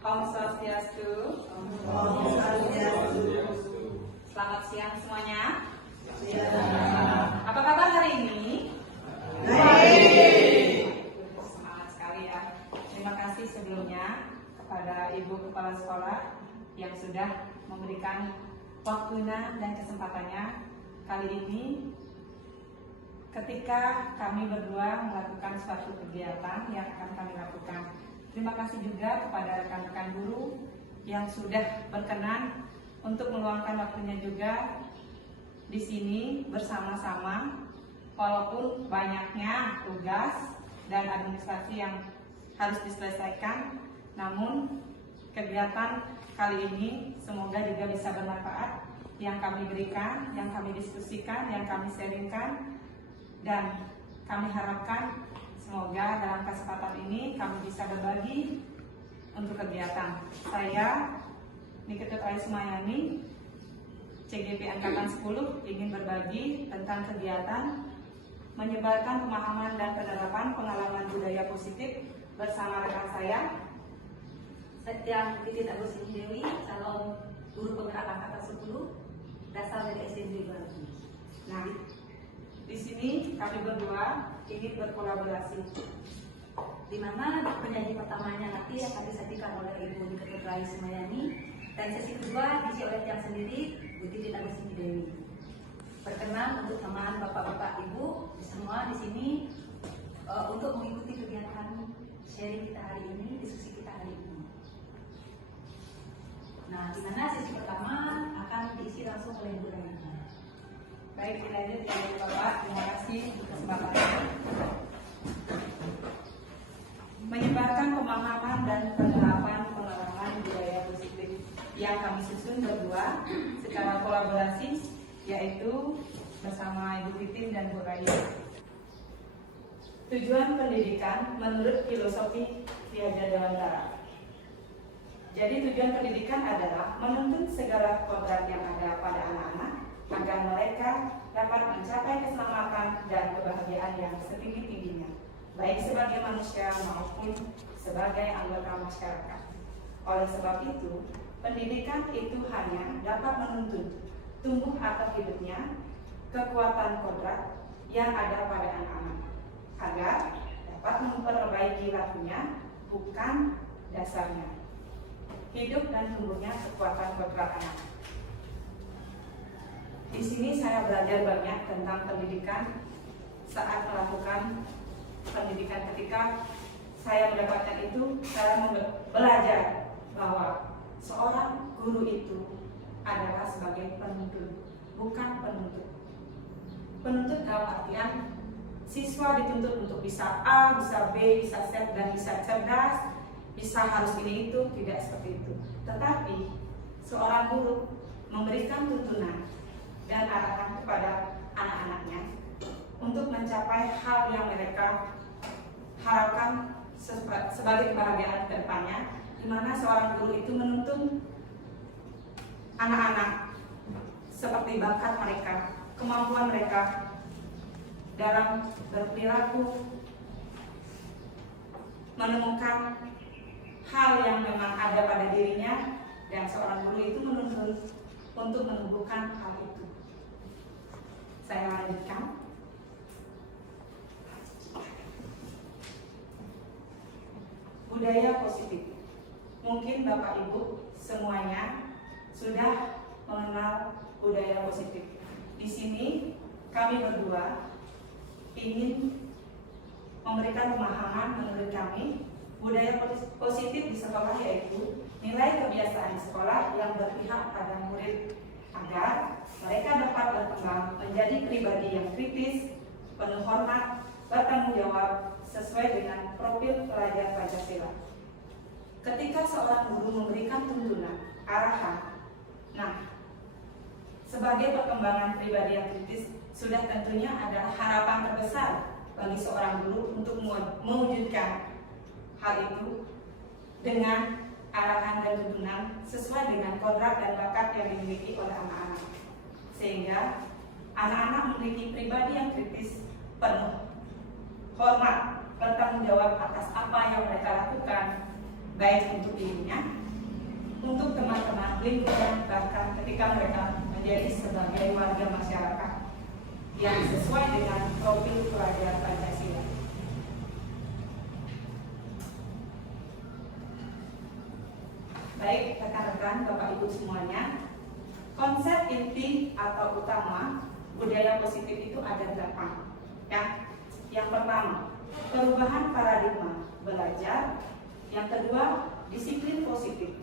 Om Swastiastu. Om Swastiastu. Selamat siang semuanya. Ya. Apa kabar hari ini? Baik. Semangat sekali ya. Terima kasih sebelumnya kepada Ibu Kepala Sekolah yang sudah memberikan waktunya dan kesempatannya kali ini ketika kami berdua melakukan suatu kegiatan yang akan kami lakukan. Terima kasih juga kepada rekan-rekan guru yang sudah berkenan untuk meluangkan waktunya juga di sini bersama-sama, walaupun banyaknya tugas dan administrasi yang harus diselesaikan, namun kegiatan kali ini semoga juga bisa bermanfaat yang kami berikan, yang kami diskusikan, yang kami sharingkan, dan kami harapkan semoga dalam kesempatan ini kami bisa berbagi untuk kegiatan. Saya Nikita Sumayani, CGP Angkatan 10, ingin berbagi tentang kegiatan menyebarkan pemahaman dan penerapan pengalaman budaya positif bersama rekan saya Setia Titit Agustin Dewi, calon guru penggerak Angkatan 10, dasar dari SD Batu. Nah, di sini kami berdua ingin berkolaborasi, Di mana penyaji pertamanya nanti akan disajikan oleh Ibu Nikita Sumayani dan sesi kedua diisi oleh yang sendiri Bu Titit Agustin Dewi. Berkenan untuk teman bapak-bapak ibu semua di sini untuk mengikuti kegiatan sharing kita hari ini, diskusi kita hari ini. Nah, di mana sesi pertama akan diisi langsung oleh Bu Rayana. baik dilanjut ya Bapak. Terima kasih untuk kesempatannya. Menyebarkan pemahaman dan penerapan pengalaman budaya positif yang kami susun berdua secara kolaborasi, yaitu bersama Ibu Titin dan Bu Raya. Tujuan pendidikan menurut filosofi Ki Hajar Dewantara. Jadi tujuan pendidikan adalah menuntun segala kodrat yang ada pada anak-anak agar mereka dapat mencapai keselamatan dan kebahagiaan yang setinggi-tingginya, baik sebagai manusia maupun sebagai anggota masyarakat. Oleh sebab itu, pendidikan itu hanya dapat menuntun tumbuh atau hidupnya kekuatan kodrat yang ada pada anak-anak, agar dapat memperbaiki lakunya, bukan dasarnya. Hidup dan tumbuhnya kekuatan kodrat anak. Di sini saya belajar banyak tentang pendidikan saat melakukan pendidikan. Ketika saya mendapatkan itu, saya belajar bahwa seorang guru itu adalah sebagai penuntun, bukan penuntut. Penuntut dalam artian siswa dituntut untuk bisa A, bisa B, bisa C, dan bisa cerdas, bisa harus ini itu, tidak seperti itu. Tetapi seorang guru memberikan tuntunan dan arahan kepada anak-anaknya untuk mencapai hal yang mereka harapkan sebagai kebahagiaan ke depannya, di mana seorang guru itu menuntun anak-anak seperti bakat mereka, kemampuan mereka dalam berperilaku, menemukan hal yang memang ada pada dirinya, dan seorang guru itu menuntun untuk menumbuhkan hal itu. Saya lanjutkan. Budaya positif. Mungkin Bapak Ibu semuanya sudah mengenal budaya positif. Di sini kami berdua ingin memberikan pemahaman menurut kami budaya positif di sekolah, yaitu nilai kebiasaan di sekolah yang berpihak pada murid agar mereka dapat berkembang menjadi pribadi yang kritis, penuh hormat, bertanggung jawab sesuai dengan profil pelajar Pancasila. Ketika seorang guru memberikan tuntunan, arahan, nah, sebagai perkembangan pribadi yang kritis, sudah tentunya adalah harapan terbesar bagi seorang guru untuk mewujudkan hal itu dengan arahan dan tuntunan sesuai dengan kodrat dan bakat yang dimiliki oleh anak-anak, sehingga anak-anak memiliki pribadi yang kritis, penuh hormat, bertanggung jawab atas apa yang mereka lakukan, baik untuk dirinya, untuk teman-teman lingkungan, bahkan ketika mereka menjadi sebagai warga masyarakat yang sesuai dengan profil pelajar Pancasila. Baik rekan-rekan, Bapak Ibu semuanya, konsep inti atau utama budaya positif itu ada 8. Ya. Yang pertama, perubahan paradigma belajar. Yang kedua, disiplin positif.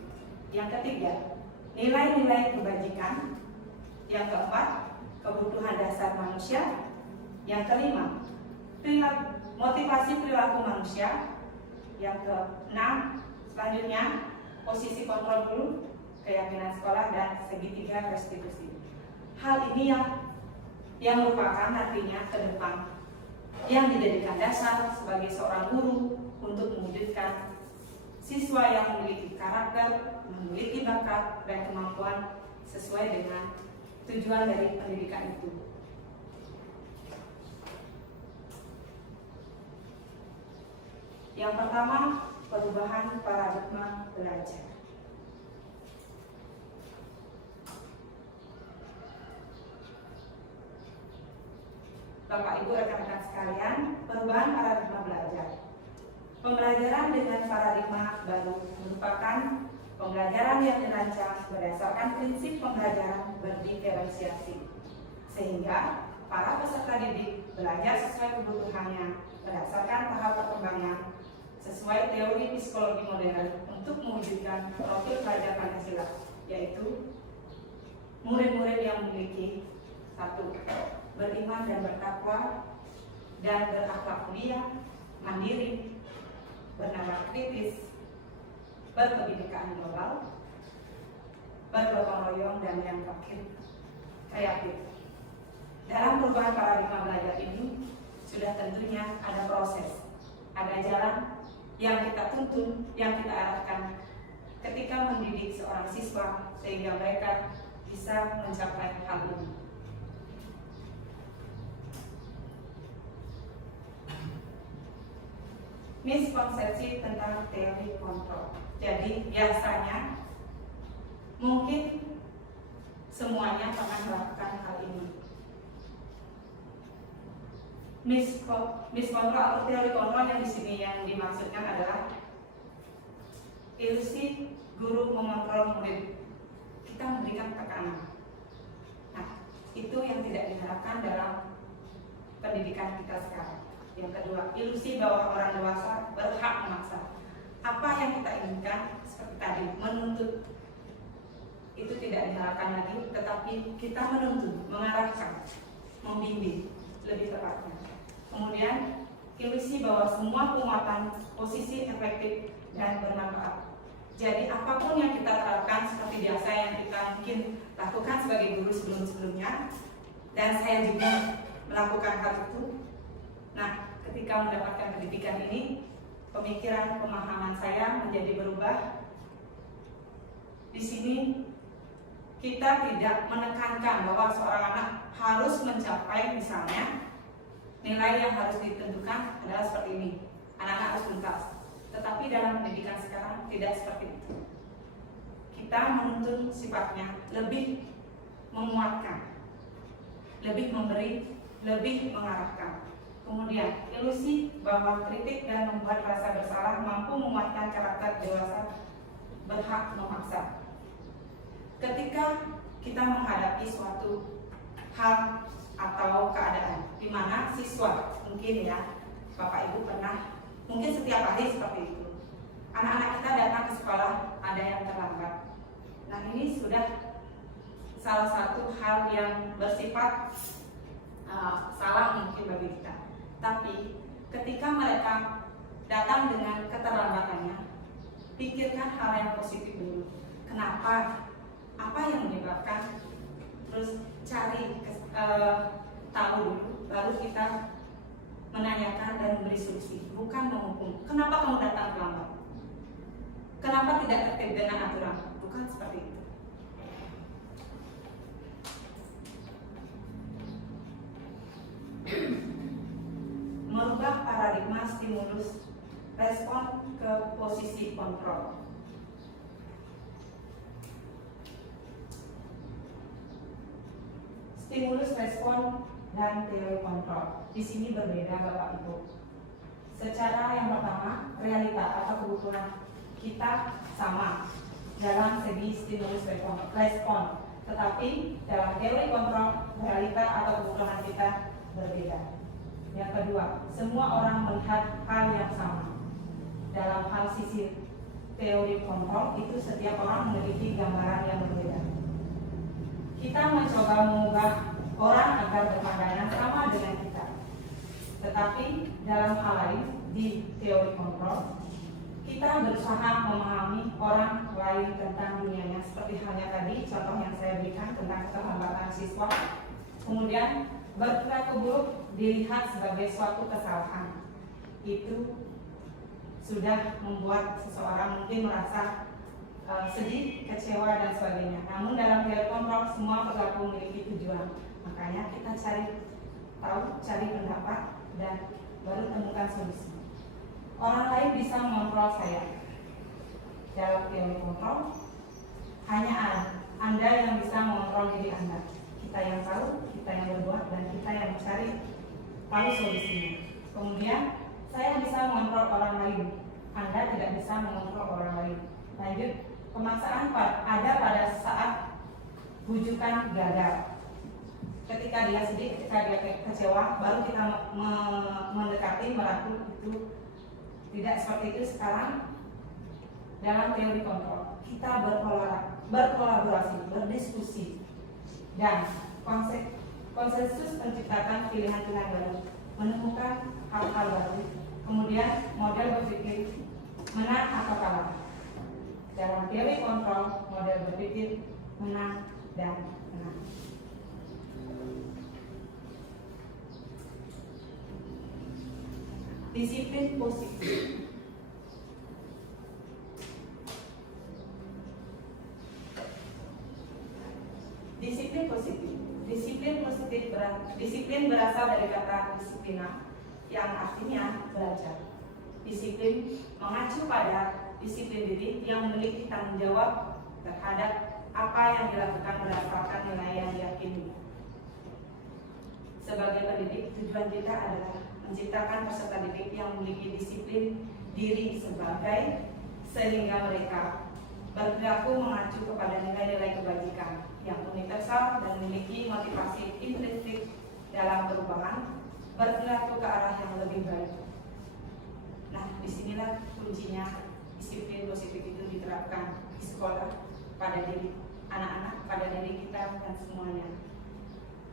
Yang ketiga, nilai-nilai kebajikan. Yang keempat, kebutuhan dasar manusia. Yang kelima, motivasi perilaku manusia. Yang keenam, selanjutnya posisi kontrol dulu, keyakinan sekolah, dan segitiga restitusi. Hal ini yang merupakan nantinya ke depan yang dijadikan dasar sebagai seorang guru untuk mewujudkan siswa yang memiliki karakter, memiliki bakat dan kemampuan sesuai dengan tujuan dari pendidikan itu. Yang pertama, perubahan paradigma belajar. Bapak Ibu rekan-rekan sekalian, perubahan paradigma belajar. Pembelajaran dengan paradigma baru merupakan pembelajaran yang dirancang berdasarkan prinsip pembelajaran berdiferensiasi, sehingga para peserta didik belajar sesuai kebutuhannya berdasarkan tahap perkembangan sesuai teori psikologi modern untuk mewujudkan profil pelajar Pancasila, yaitu murid-murid yang memiliki 1. Beriman dan bertakwa dan berakhlak mulia, mandiri, bernalar kritis, berkebinekaan global, bergotong royong, dan yang terakhir, kreatif. Dalam perubahan paradigma belajar ini sudah tentunya ada proses, ada jalan yang kita tuntun, yang kita arahkan ketika mendidik seorang siswa sehingga mereka bisa mencapai hal ini. Miskonsepsi tentang teori kontrol. Jadi biasanya mungkin semuanya pernah melakukan hal ini. Miskontrol atau teori kontrol yang di sini yang dimaksudkan adalah ilusi guru mengontrol murid. Kita memberikan tekanan. Nah, itu yang tidak diharapkan dalam pendidikan kita sekarang. Yang kedua, ilusi bahwa orang dewasa berhak memaksa. Apa yang kita inginkan seperti tadi, menuntut, itu tidak diharapkan lagi, tetapi kita menuntut, mengarahkan, membimbing, lebih tepatnya. Kemudian, ilusi bahwa semua penguatan posisi efektif dan bermanfaat. Jadi apapun yang kita terapkan seperti biasa yang kita mungkin lakukan sebagai guru sebelum-sebelumnya, dan saya juga melakukan hal itu. Nah, ketika mendapatkan pendidikan ini, pemikiran, pemahaman saya menjadi berubah. Di sini kita tidak menekankan bahwa seorang anak harus mencapai misalnya nilai yang harus ditentukan adalah seperti ini. Anak-anak harus tuntas. Tetapi dalam pendidikan sekarang tidak seperti itu. Kita menuntut sifatnya lebih menguatkan, lebih memberi, lebih mengarahkan. Kemudian, ilusi bahwa kritik dan membuat rasa bersalah mampu menguatkan karakter dewasa berhak memaksa. Ketika kita menghadapi suatu hal atau keadaan di mana siswa, mungkin ya Bapak Ibu pernah, mungkin setiap hari seperti itu. Anak-anak kita datang ke sekolah, ada yang terlambat. Nah, ini sudah salah satu hal yang bersifat salah mungkin bagi kita. Tapi ketika mereka datang dengan keterlambatannya, pikirkan hal yang positif dulu. Kenapa? Apa yang menyebabkan? Terus cari tahu dulu, baru kita menanyakan dan memberi solusi, bukan menghukum. Kenapa kamu datang terlambat? Kenapa tidak tertib dengan aturan? Bukan seperti itu. Merubah paradigma stimulus respon ke posisi kontrol. Stimulus respon dan teori kontrol. Di sini berbeda Bapak Ibu. Secara yang pertama, realita atau kebutuhan kita sama dalam segi stimulus respon, tetapi dalam teori kontrol realita atau kebutuhan kita berbeda. Yang kedua, semua orang melihat hal yang sama. Dalam hal sisi teori kontrol itu setiap orang memiliki gambaran yang berbeda. Kita mencoba mengubah orang agar berpandangan sama dengan kita. Tetapi dalam hal lain di teori kontrol, kita berusaha memahami orang lain tentang dunianya, seperti halnya tadi contoh yang saya berikan tentang keterlambatan siswa. Kemudian berperilaku buruk dilihat sebagai suatu kesalahan. Itu sudah membuat seseorang mungkin merasa sedih, kecewa dan sebagainya. Namun dalam teori kontrol semua perilaku memiliki tujuan. Makanya kita cari tahu, cari pendapat dan baru temukan solusi. Orang lain bisa mengontrol saya. Dalam teori kontrol hanya Anda yang bisa mengontrol diri Anda. Kita yang tahu, kita yang berbuat, dan kita yang mencari tahu solusinya. Kemudian saya bisa mengontrol orang lain. Anda tidak bisa mengontrol orang lain. Lanjut, pemaksaan ada pada saat bujukan gagal. Ketika dia sedih, ketika dia kecewa, baru kita mendekati, merangkul itu. Tidak seperti itu sekarang. Dalam teori kontrol kita berkolaborasi, berdiskusi, dan konsensus menciptakan pilihan-pilihan baru, menemukan hal-hal baru. Kemudian model berpikir menang atau kalah. Dalam teori kontrol, model berpikir menang dan menang. Disiplin positif. Disiplin berasal dari kata disiplina yang artinya belajar. Disiplin mengacu pada disiplin diri yang memiliki tanggung jawab terhadap apa yang dilakukan berdasarkan nilai yang diyakini. Sebagai pendidik, tujuan kita adalah menciptakan peserta didik yang memiliki disiplin diri sehingga mereka berperilaku mengacu kepada nilai-nilai kebajikan yang universal dan memiliki motivasi intrinsik dalam perubahan, berperilaku ke arah yang lebih baik. Nah, disinilah kuncinya disiplin positif itu diterapkan di sekolah, pada diri anak-anak, pada diri kita dan semuanya.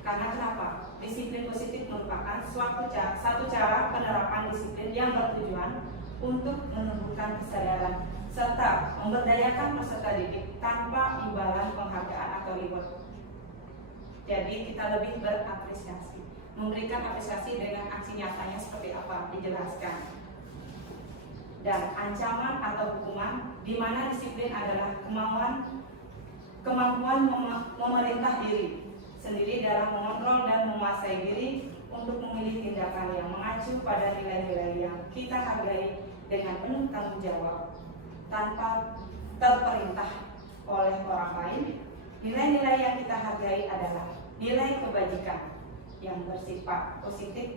Karena kenapa? Disiplin positif merupakan satu cara penerapan disiplin yang bertujuan untuk menumbuhkan kesadaran serta memberdayakan peserta didik tanpa imbalan penghargaan atau reward. Jadi kita lebih berapresiasi, memberikan apresiasi dengan aksi nyatanya seperti apa dijelaskan. Dan ancaman atau hukuman, di mana disiplin adalah kemampuan memerintah diri sendiri dalam mengontrol dan menguasai diri untuk memilih tindakan yang mengacu pada nilai-nilai yang kita hargai dengan penuh tanggung jawab tanpa terperintah oleh orang lain. Nilai-nilai yang kita hargai adalah nilai kebajikan yang bersifat positif.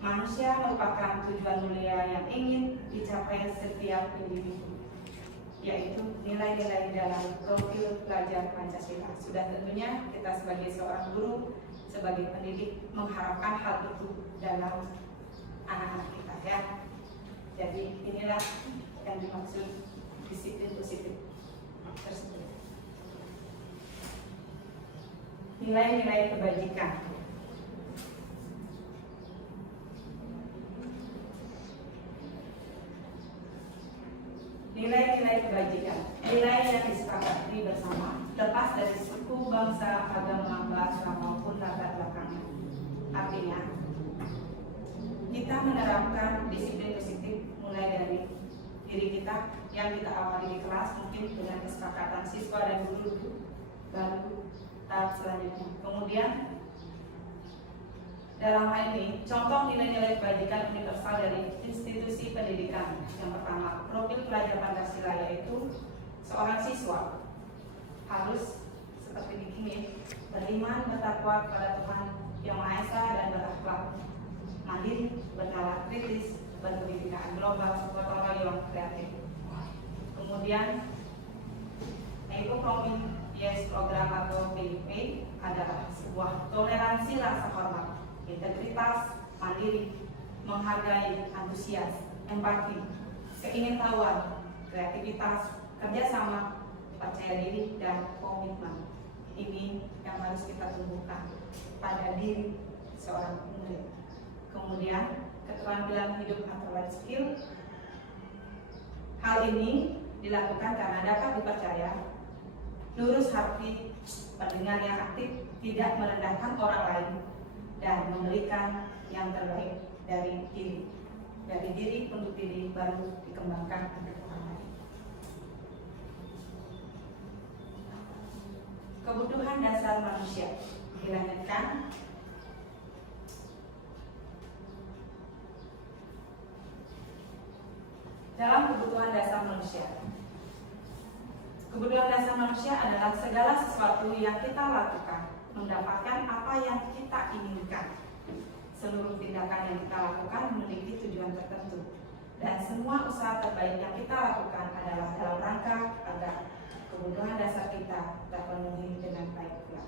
Manusia merupakan tujuan mulia yang ingin dicapai setiap individu, yaitu nilai-nilai dalam profil pelajar Pancasila. Sudah tentunya kita sebagai seorang guru, sebagai pendidik mengharapkan hal itu dalam anak-anak kita, ya. Jadi inilah yang dimaksud disiplin positif tersebut. Nilai-nilai kebajikan. Nilai-nilai kebajikan, nilai yang disepakati bersama, lepas dari suku, bangsa, agama, bahasa maupun latar belakangnya. Artinya, kita menerapkan disiplin positif mulai dari diri kita yang kita awali di kelas, mungkin dengan kesepakatan siswa dan guru, baru tahap selanjutnya. Kemudian dalam hal ini, contoh nilai-nilai kebajikan universal dari institusi pendidikan. Yang pertama, profil pelajar Pancasila, yaitu seorang siswa harus seperti di sini, beriman, bertakwa kepada Tuhan Yang Maha Esa dan berakhlak mandiri, bernalar kritis, berpendidikan global, gotong royong, kreatif. Kemudian, Ekonomi Yes program atau PIP adalah sebuah toleransi rasa hormat, integritas, mandiri, menghargai, antusias, empati, keingintahuan, kreativitas, kerjasama, percaya diri, dan komitmen. Ini yang harus kita tumbuhkan pada diri seorang murid. Kemudian keterampilan hidup atau life skill. Hal ini dilakukan karena dapat dipercaya, lurus hati, pendengar yang aktif, tidak merendahkan orang lain, dan memberikan yang terbaik dari diri untuk diri, baru dikembangkan untuk orang lain. Kebutuhan dasar manusia dilanjutkan. Dalam kebutuhan dasar manusia, kebutuhan dasar manusia adalah segala sesuatu yang kita lakukan mendapatkan apa yang kita inginkan. Seluruh tindakan yang kita lakukan memiliki tujuan tertentu, dan semua usaha terbaik yang kita lakukan adalah dalam rangka agar kebutuhan dasar kita terpenuhi dengan baik pula.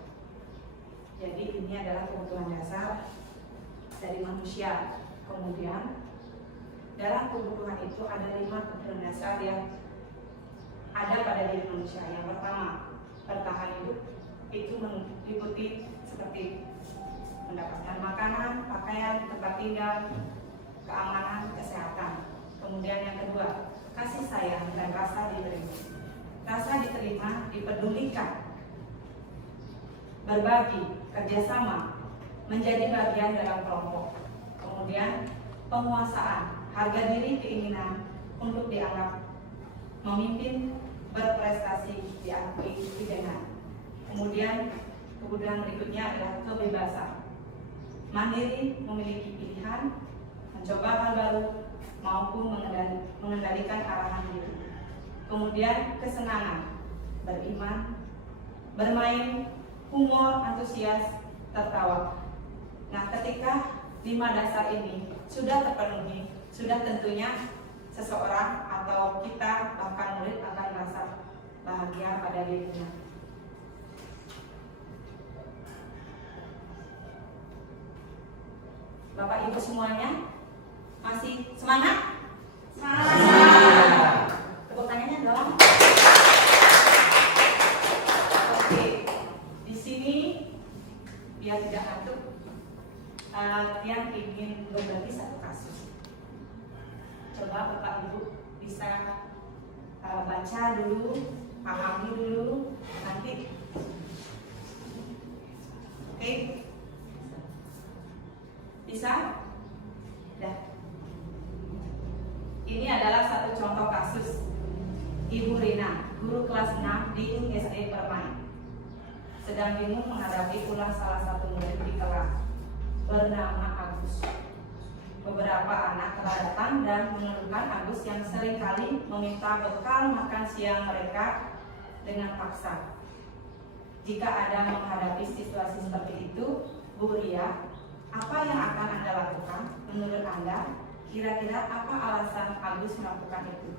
Jadi ini adalah kebutuhan dasar dari manusia. Kemudian dalam kebutuhan itu ada 5 kebutuhan dasar yang ada pada diri manusia. Yang pertama, bertahan hidup, itu meliputi seperti mendapatkan makanan, pakaian, tempat tinggal, keamanan, kesehatan. Kemudian yang kedua, kasih sayang dan rasa diterima. Rasa diterima, dipedulikan, berbagi, kerjasama, menjadi bagian dalam kelompok. Kemudian penguasaan, harga diri, keinginan untuk dianggap memimpin, berprestasi, diakui, didengar. Kemudian kebutuhan berikutnya adalah kebebasan, mandiri, memiliki pilihan, mencoba hal baru, maupun mengendalikan arahan diri. Kemudian kesenangan, beriman, bermain, humor, antusias, tertawa. Nah, ketika 5 dasar ini sudah terpenuhi, sudah tentunya seseorang atau kita bahkan murid akan merasa bahagia pada dirinya. Bapak Ibu semuanya masih semangat? Semangat. Tepuk tangannya dong. Oke, di sini biar tidak ngantuk, kalian ingin berbagi satu kasus. Coba Bapak Ibu bisa baca dulu, pahami dulu, nanti. Oke? Bisa? Dah. Ini adalah satu contoh kasus. Ibu Rina, guru kelas 6 di SD Permai, sedang bingung menghadapi ulah salah satu murid di kelas bernama Agus. Beberapa anak telah datang dan mengeluhkan Agus yang seringkali meminta bekal makan siang mereka dengan paksa. Jika Anda menghadapi situasi seperti itu, Bu Ria, apa yang akan Anda lakukan? Menurut Anda, kira-kira apa alasan Agus melakukan itu?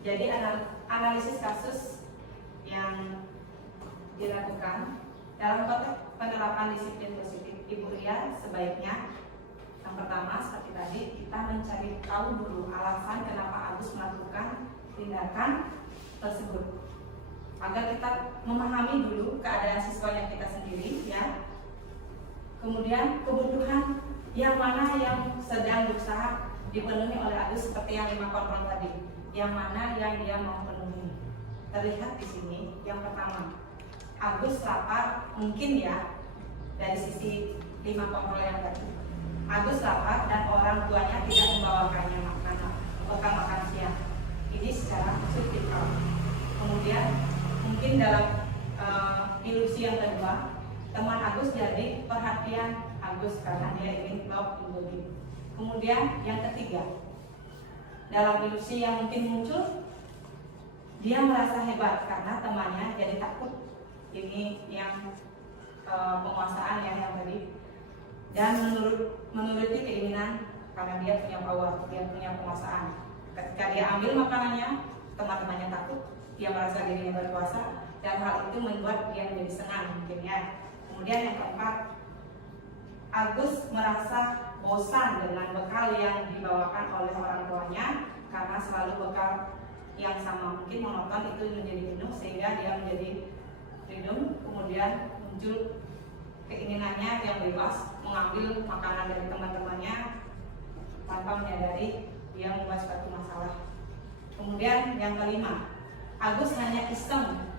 Jadi analisis kasus yang dilakukan dalam konteks penerapan disiplin positif Ibu Ria, sebaiknya yang pertama seperti tadi, kita mencari tahu dulu alasan kenapa Agus melakukan tindakan tersebut, agar kita memahami dulu keadaan siswanya kita sendiri, ya. Kemudian kebutuhan yang mana yang sedang berusaha dipenuhi oleh Agus, seperti yang 5 kontrol tadi, yang mana yang dia mau penuhi. Terlihat di sini, yang pertama, Agus lapar, mungkin ya dari sisi 5 kontrol yang tadi. Agus lapar dan orang tuanya tidak membawakannya bekal makan siang. Ini secara subjektif. Kemudian mungkin dalam ilusi yang kedua, teman Agus jadi perhatian Agus karena dia ingin love Ibu. Kemudian yang ketiga, dalam ilusi yang mungkin muncul, dia merasa hebat karena temannya jadi takut. Ini yang penguasaan yang tadi. Dan menuruti keinginan karena dia punya power, dia punya penguasaan. Ketika dia ambil makanannya, teman-temannya takut, dia merasa dirinya berkuasa, dan hal itu membuat dia menjadi senang mungkin ya. Kemudian yang keempat, Agus merasa bosan dengan bekal yang dibawakan oleh orang tuanya karena selalu bekal yang sama, mungkin monoton, itu menjadi jenuh sehingga dia menjadi rindu. Kemudian muncul keinginannya yang bebas mengambil makanan dari teman-temannya tanpa menyadari dia membuat suatu masalah. Kemudian yang kelima, Agus hanya iseng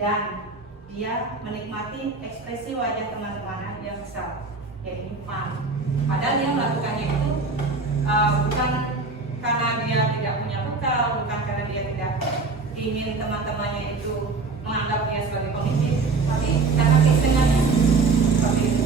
dan dia menikmati ekspresi wajah teman-teman yang kesal, yaitu fun. Padahal dia melakukannya itu bukan karena dia tidak punya bekal, bukan karena dia tidak ingin teman-temannya itu menganggap dia sebagai pemimpin, tapi karena keisengannya seperti itu.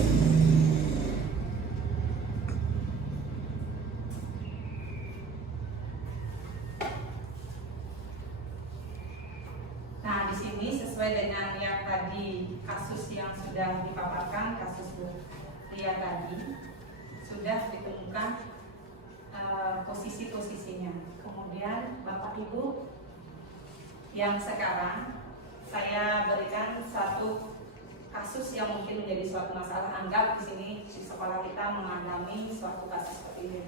Nah, di sini sesuai dengan yang tadi kasus yang sudah dipaparkan, kasus Bu Lia tadi, sudah ditemukan posisi-posisinya. Kemudian Bapak Ibu yang sekarang saya berikan satu kasus yang mungkin menjadi suatu masalah. Anggap di sini di sekolah kita mengalami suatu kasus seperti ini.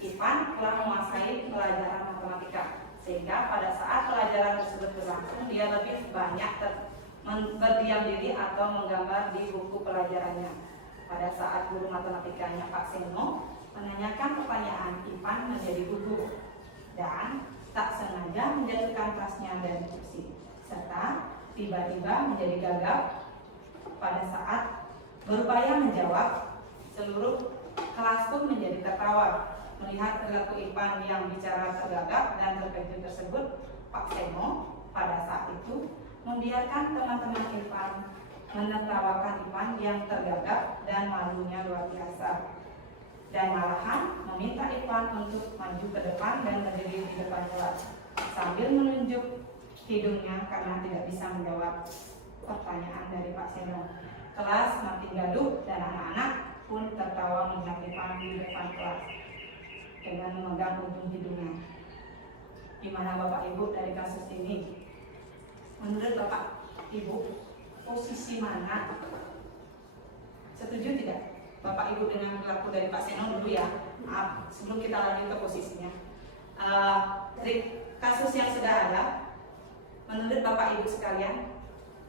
Ivan telah menguasai pelajaran matematika, sehingga pada saat pelajaran tersebut berlangsung dia lebih banyak berdiam diri atau menggambar di buku pelajarannya. Pada saat guru matematikanya Pak Seno menanyakan pertanyaan, Ivan menjadi gugup dan tak sengaja menjatuhkan tasnya dari kursi, serta tiba-tiba menjadi gagap. Pada saat berupaya menjawab, seluruh kelas pun menjadi tertawa. Melihat perilaku Ivan yang bicara tergagap dan terkejut tersebut, Pak Seno pada saat itu membiarkan teman-teman Ivan menertawakan Ivan yang tergagap dan malunya luar biasa, dan malahan meminta Ivan untuk maju ke depan dan berdiri di depan kelas sambil menunjuk hidungnya karena tidak bisa menjawab pertanyaan dari Pak Seno. Kelas makin gaduh dan anak-anak pun tertawa melihat Ivan di depan kelas dengan memegang ujung hidungnya. Gimana Bapak Ibu dari kasus ini? Menurut Bapak Ibu, posisi mana? Setuju tidak Bapak Ibu dengan perilaku dari Pak Seno dulu ya? Maaf, sebelum kita lanjut ke posisinya. Dari kasus yang sudah ada, menurut Bapak Ibu sekalian,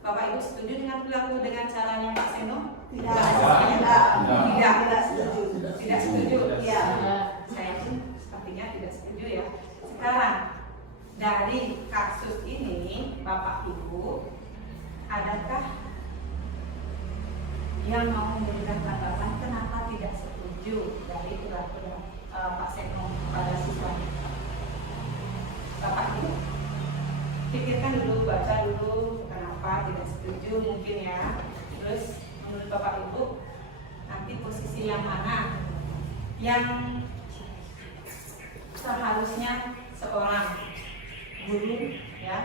Bapak Ibu setuju dengan perilaku dengan caranya Pak Seno? Tidak setuju. Iya. Saya pun sepertinya tidak setuju ya. Sekarang dari kasus ini, Bapak Ibu, adakah yang mau memberikan tanggapan kenapa tidak setuju dari perilaku Pak Seno pada siswa? Bapak Ibu, pikirkan dulu, baca dulu kenapa tidak setuju mungkin ya. Terus menurut Bapak Ibu, nanti posisi yang mana yang seharusnya seorang guru ya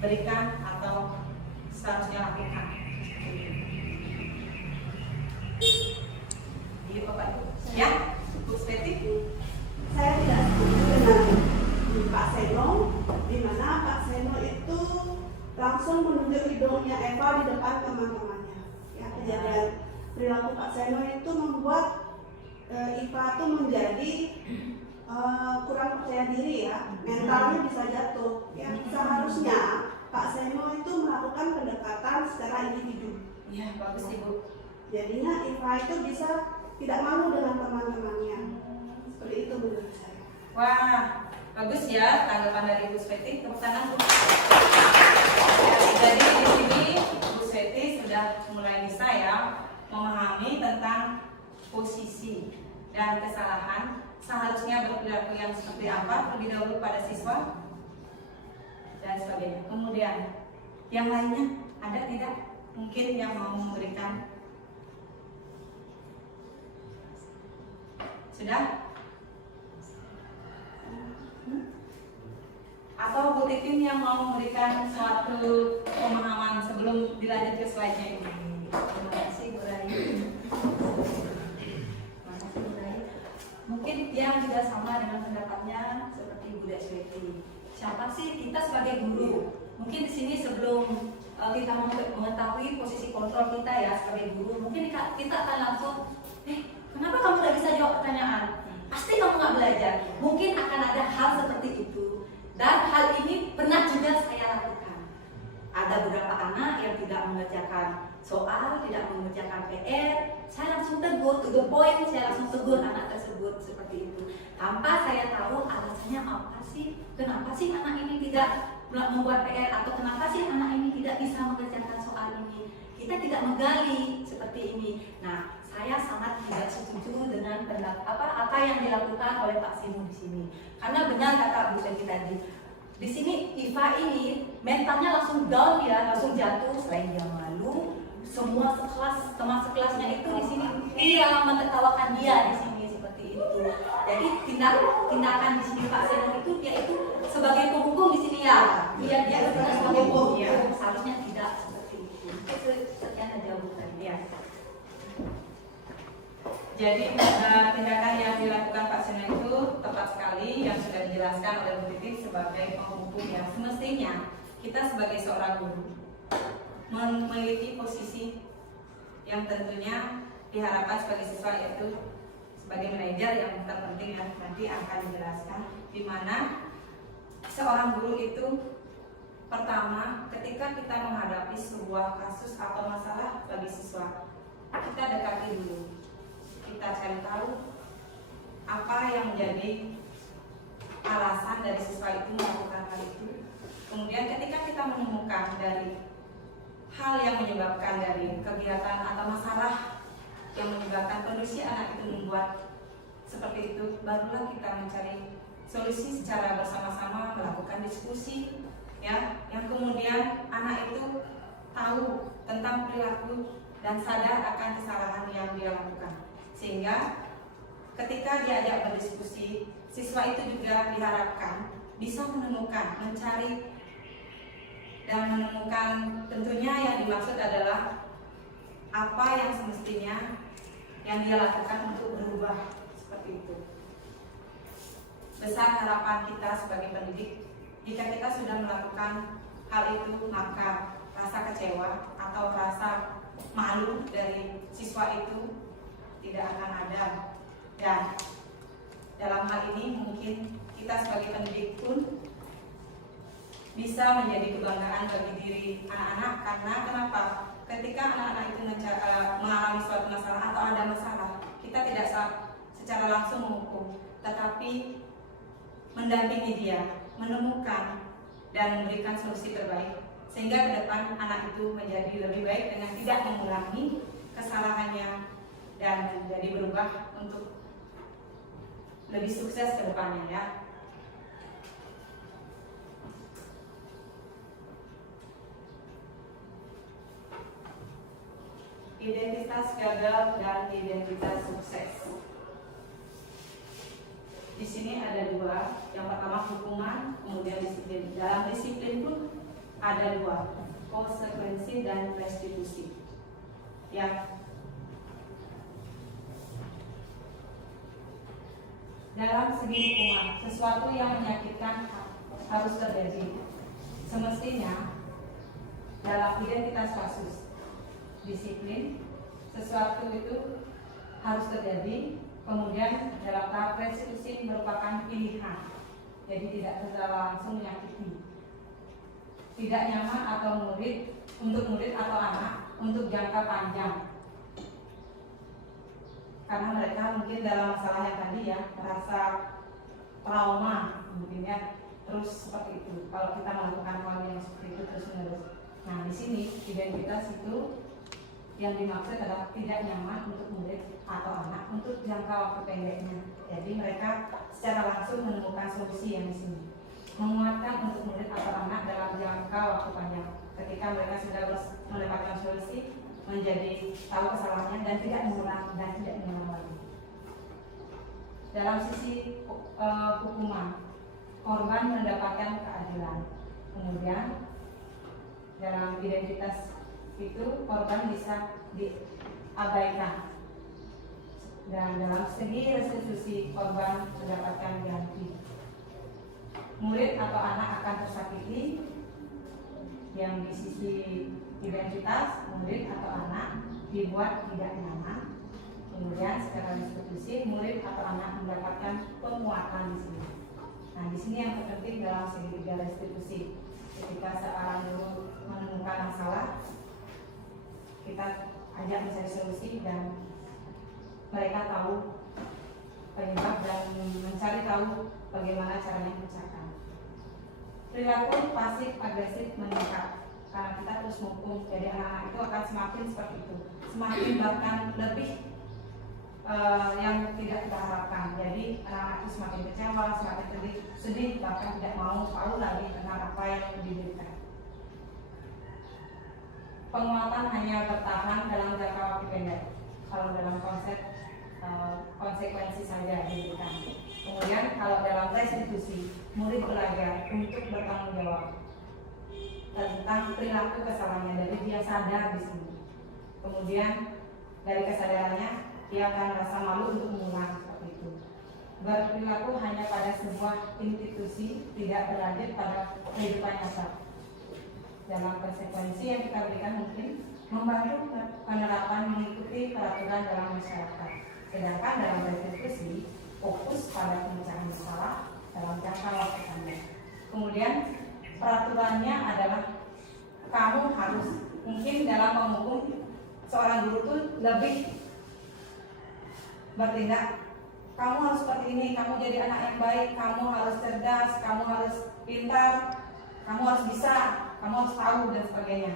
berikan atau seharusnya lakukan? Iya Bapak Ibu. Ya, Bu Sveti. Saya tidak setuju dengan Pak Seno, di mana Pak Seno itu langsung menunjuk hidungnya Eva di depan teman-temannya. Ya, kejadian perilaku Pak Seno itu membuat Eva itu menjadi kurang percaya diri ya, mentalnya bisa jatuh. Ya, seharusnya Pak Seno itu melakukan pendekatan secara individu. Iya, bagus Ibu. Jadinya Eva itu bisa tidak malu dengan teman-temannya. Seperti itu menurut saya. Wah, bagus ya tanggapan dari Bu Sveti. Tepuk tangan Bu. Jadi di sini Bu Sveti sudah mulai bisa ya memahami tentang posisi dan kesalahan seharusnya berperilaku yang seperti apa terlebih dahulu pada siswa dan sebagainya. Kemudian yang lainnya ada tidak? Mungkin yang mau memberikan? Sudah? Atau Bu Titin yang mau memberikan suatu pemahaman sebelum dilanjut ke slide-nya ini? Terima kasih Bu Rayu. Terima kasih Bu Rayu. Mungkin yang juga sama dengan pendapatnya seperti Bu Desweti. Siapa sih kita sebagai guru? Mungkin di sini sebelum kita mengetahui posisi kontrol kita ya sebagai guru, mungkin kita akan langsung, kenapa kamu nggak bisa jawab pertanyaan? Pasti kamu nggak belajar. Mungkin akan ada hal seperti itu. Dan hal ini pernah juga saya lakukan. Ada beberapa anak yang tidak mengerjakan soal, tidak mengerjakan PR, saya langsung tegur, to the point, saya langsung tegur anak tersebut seperti itu. Tanpa saya tahu alasannya apa sih, kenapa sih anak ini tidak membuat PR, atau kenapa sih anak ini tidak bisa mengerjakan soal ini. Kita tidak menggali seperti ini. Nah, saya sangat tidak setuju dengan apa yang dilakukan oleh Pak Sinu di sini. Karena benar kata Bu Senti tadi, di sini Iva ini mentalnya langsung down ya, langsung jatuh. Selain dia malu, semua teman sekelasnya itu di sini dia menertawakan dia di sini seperti itu. Jadi tindakan di sini Pak Sinu itu dia itu sebagai penghukum di sini ya. Dia sebagai penghukum, seharusnya tidak seperti itu. Sekian aja Bu Senti. Ya. Jadi tindakan yang dilakukan Pak Seno itu tepat sekali yang sudah dijelaskan oleh Bu Titin sebagai penghukum ya. Semestinya kita sebagai seorang guru memiliki posisi yang tentunya diharapkan sebagai siswa, yaitu sebagai manajer yang terpenting yang nanti akan dijelaskan, di mana seorang guru itu pertama ketika kita menghadapi sebuah kasus atau masalah bagi siswa, kita dekati dulu. Kita cari tahu apa yang menjadi alasan dari siswa itu melakukan hal itu. Kemudian ketika kita menemukan dari hal yang menyebabkan dari kegiatan atau masalah yang menyebabkan kondisi anak itu membuat seperti itu, barulah kita mencari solusi secara bersama-sama, melakukan diskusi ya, yang kemudian anak itu tahu tentang perilaku dan sadar akan kesalahan yang dia lakukan. Sehingga ketika diajak berdiskusi, siswa itu juga diharapkan bisa menemukan, mencari dan menemukan, tentunya yang dimaksud adalah apa yang semestinya yang dia lakukan untuk berubah seperti itu. Besar harapan kita sebagai pendidik, jika kita sudah melakukan hal itu, maka rasa kecewa atau rasa malu dari siswa itu tidak akan ada. Dan dalam hal ini mungkin kita sebagai pendidik pun bisa menjadi kebanggaan bagi diri anak-anak. Karena kenapa? Ketika anak-anak itu mengalami suatu masalah atau ada masalah, kita tidak secara langsung menghukum, tetapi mendampingi dia, menemukan dan memberikan solusi terbaik, sehingga ke depan anak itu menjadi lebih baik dengan tidak mengulangi kesalahannya dan menjadi berubah untuk lebih sukses ke depannya ya. Identitas gagal dan identitas sukses. Di sini ada dua. Yang pertama hukuman, kemudian disiplin. Dalam disiplin pun ada dua, konsekuensi dan restitusi. Ya. Dalam segi hukuman, sesuatu yang menyakitkan harus terjadi. Semestinya dalam identitas kasus disiplin, sesuatu itu harus terjadi. Kemudian dalam tahap restitusi merupakan pilihan, jadi tidak secara langsung menyakiti. Tidak nyaman atau untuk murid atau anak untuk jangka panjang, karena mereka mungkin dalam masalah yang tadi ya, merasa trauma mungkin ya, terus seperti itu. Kalau kita melakukan hal yang seperti itu terus menerus. Nah di sini identitas itu yang dimaksud adalah tidak nyaman untuk murid atau anak untuk jangka waktu pendeknya. Jadi mereka secara langsung menemukan solusi yang di sini. Menguatkan untuk murid atau anak dalam jangka waktu panjang. Ketika mereka sudah mendapatkan solusi, menjadi tahu kesalahannya dan tidak mengulang dan tidak mengulang lagi. Dalam sisi hukuman, korban mendapatkan keadilan. Kemudian dalam identitas itu korban bisa diabaikan, dan dalam segi restitusi korban mendapatkan ganti. Murid atau anak akan tersakiti. Yang di sisi identitas, murid atau anak dibuat tidak nyaman. Kemudian secara restitusi, murid atau anak mendapatkan penguatan di sini. Nah, di sini yang terpenting dalam segitiga restitusi. Ketika seorang guru menemukan masalah, kita ajak mencari solusi dan mereka tahu penyebab dan mencari tahu bagaimana caranya memecahkan. Perilaku pasif agresif meningkat karena kita terus menghukum, jadi anak-anak itu akan semakin seperti itu, semakin bahkan lebih yang tidak kita harapkan. Jadi anak-anak itu semakin kecewa, semakin sedih, bahkan tidak mau tahu lagi tentang apa yang diberikan. Penguatan hanya bertahan dalam jangka waktu pendek kalau dalam konsep konsekuensi saja diberikan. Kemudian kalau dalam restitusi, murid belajar untuk bertanggung jawab tentang perilaku kesalahannya, jadi dia sadar di sini. Kemudian dari kesadarannya dia akan merasa malu untuk mengulang seperti itu. Berperilaku hanya pada sebuah institusi, tidak berlanjut pada kehidupan nyata. Dalam konsekuensi yang kita berikan mungkin membantu penerapan mengikuti peraturan dalam masyarakat. Sedangkan dalam restitusi fokus pada pemecahan masalah dalam jangka waktu panjang. Kemudian peraturannya adalah kamu harus, mungkin dalam menghukum seorang guru itu lebih bertindak, kamu harus seperti ini, kamu jadi anak yang baik, kamu harus cerdas, kamu harus pintar, kamu harus bisa, kamu harus tahu dan sebagainya.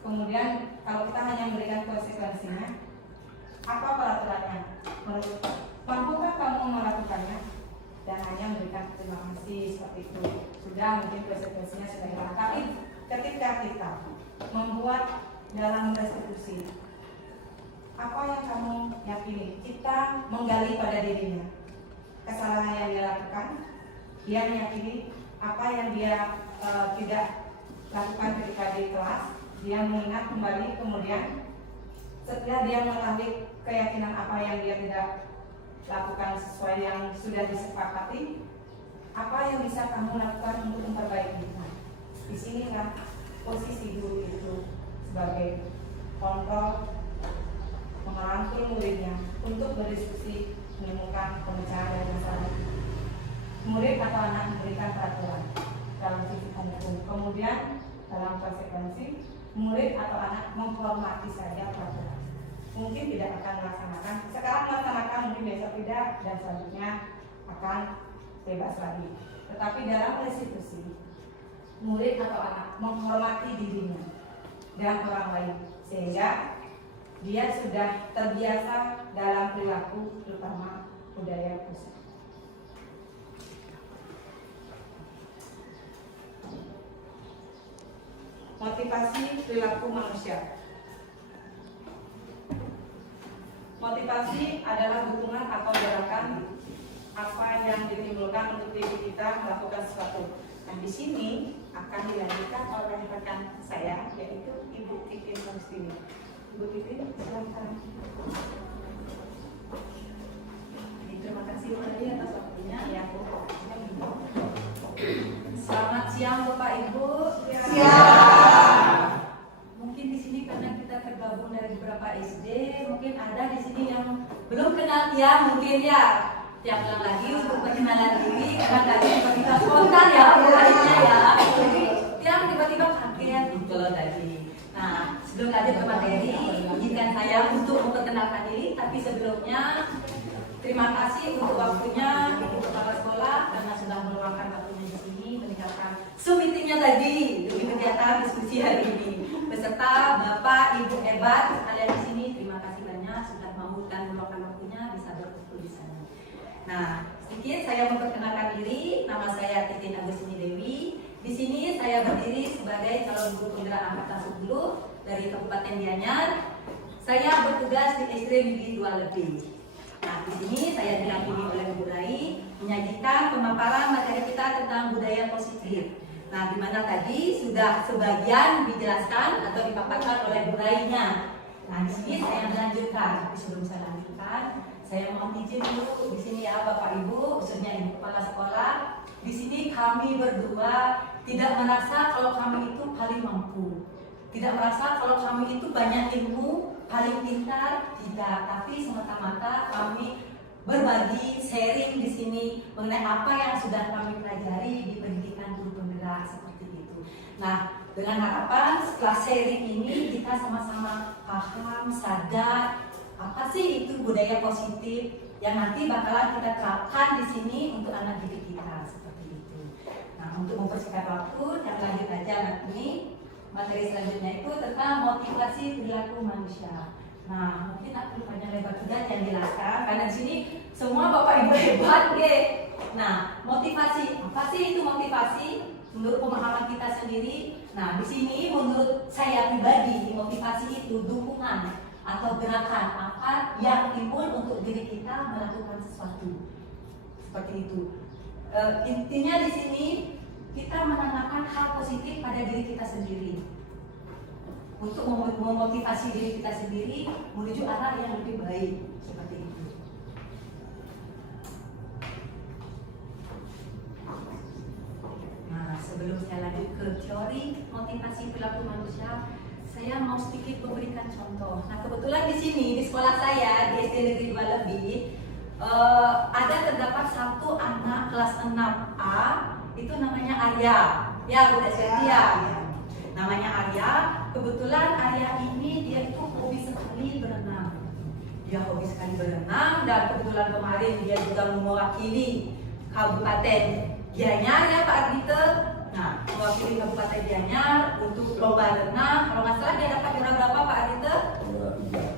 Kemudian kalau kita hanya memberikan konsekuensinya, apa peraturannya? Mampukah kamu melakukannya? Dan hanya memberikan terima kasih seperti itu. Sudah, mungkin konsekuensinya sudah hilang. Tapi ketika kita membuat dalam restitusi, apa yang kamu yakini? Kita menggali pada dirinya kesalahan yang dia lakukan, dia meyakini apa yang dia tidak lakukan ketika di kelas, dia mengingat kembali, kemudian setelah dia mengetahui keyakinan apa yang dia tidak lakukan sesuai yang sudah disepakati, apa yang bisa kamu lakukan untuk memperbaiki? Nah, di sinilah posisi guru itu sebagai kontrol, merangkul muridnya untuk berdiskusi, menemukan pemecahan dari masalah. Murid atau anak memberikan peraturan dalam sisi hukum. Kemudian dalam konsekuensi, murid atau anak menghormati saja peraturan. Mungkin tidak akan melaksanakan, sekarang melaksanakan, mungkin besok tidak, dan selanjutnya akan bebas lagi. Tetapi dalam restitusi, murid atau anak menghormati dirinya dan orang lain, sehingga dia sudah terbiasa dalam perilaku, terutama budaya pusat. Motivasi perilaku manusia. Motivasi adalah dukungan atau gerakan apa yang ditimbulkan untuk diri kita melakukan sesuatu. Nah, di sini akan dilanjutkan oleh rekan saya, yaitu Ibu Titin Mustini. Ibu Titin, silakan. Terima kasih Bu Adi atas waktunya. Ya, Bu. Selamat siang Bapak Ibu. Siang. Mungkin di sini karena kita tergabung dari beberapa SD, mungkin ada di sini yang belum kenal Tiang, mungkin ya. Tiang ulang lagi untuk perkenalan diri, karena tadi tiba-tiba spontan ya bukannya ya. Jadi Tiang tiba-tiba kaget gitu loh tadi. Nah, sebelum lanjut ke materi, izinkan saya untuk memperkenalkan diri, tapi sebelumnya terima kasih untuk waktunya Ibu Kepala Sekolah karena sudah meluangkan waktunya di sini meninggalkan meetingnya tadi demi kegiatan diskusi hari ini. beserta Bapak Ibu hebat sekalian di sini, terima kasih banyak sudah mau dan meluangkan waktunya bisa berkumpul di sana. Nah, sedikit saya memperkenalkan diri, nama saya Titin Agusini Dewi. Di sini saya berdiri sebagai calon guru penggerak angkatan 10 dari Kabupaten Gianyar. Saya bertugas di SD Negeri 2 Lebih. Nah, di sini saya didampingi oleh Bu Rai menyajikan pemaparan materi kita tentang budaya positif. Nah, di mana tadi sudah sebagian dijelaskan atau dipaparkan oleh Bu Rai-nya. Nah, di sini saya melanjutkan. Tapi sebelum saya lanjutkan, saya mohon izin dulu di sini ya Bapak Ibu, khususnya Ibu Kepala Sekolah. Di sini kami berdua tidak merasa kalau kami itu paling mampu, tidak merasa kalau kami itu banyak ilmu, paling pintar, tidak. Tapi semata-mata kami berbagi, sharing di sini mengenai apa yang sudah kami pelajari di pendidikan guru penggerak seperti itu. Nah, dengan harapan setelah sharing ini kita sama-sama paham, sadar apa sih itu budaya positif yang nanti bakalan kita terapkan di sini untuk anak didik kita seperti itu. Nah, untuk mempersingkat waktu, yang lanjut aja nanti materi selanjutnya itu tentang motivasi perilaku manusia. Nah, mungkin aku panjang lebar juga yang jelaskan karena di sini semua Bapak Ibu hebat, ge. Nah, motivasi apa sih itu motivasi? Menurut pemahaman kita sendiri. Nah, di sini menurut saya pribadi motivasi itu dukungan atau gerakan apa yang timbul untuk diri kita melakukan sesuatu seperti itu. Intinya di sini kita menanamkan hal positif pada diri kita sendiri untuk memotivasi diri kita sendiri menuju arah yang lebih baik seperti itu. Nah, sebelum saya lanjut ke teori motivasi perilaku manusia, saya mau sedikit memberikan contoh. Nah, kebetulan di sini di sekolah saya di SD Negeri 2 Lebih ada terdapat satu anak kelas 6A, itu namanya Arya. Ya, Bu Setia. Namanya Arya. Kebetulan Arya ini dia itu hobi sekali berenang. Dia hobi sekali berenang dan kebetulan kemarin dia juga mewakili Kabupaten Gianyar ya Pak Ardito. Nah, mewakili Kabupaten Gianyar untuk lomba renang. Kalau nggak salah dia dapat juara berapa Pak Ardito? Juara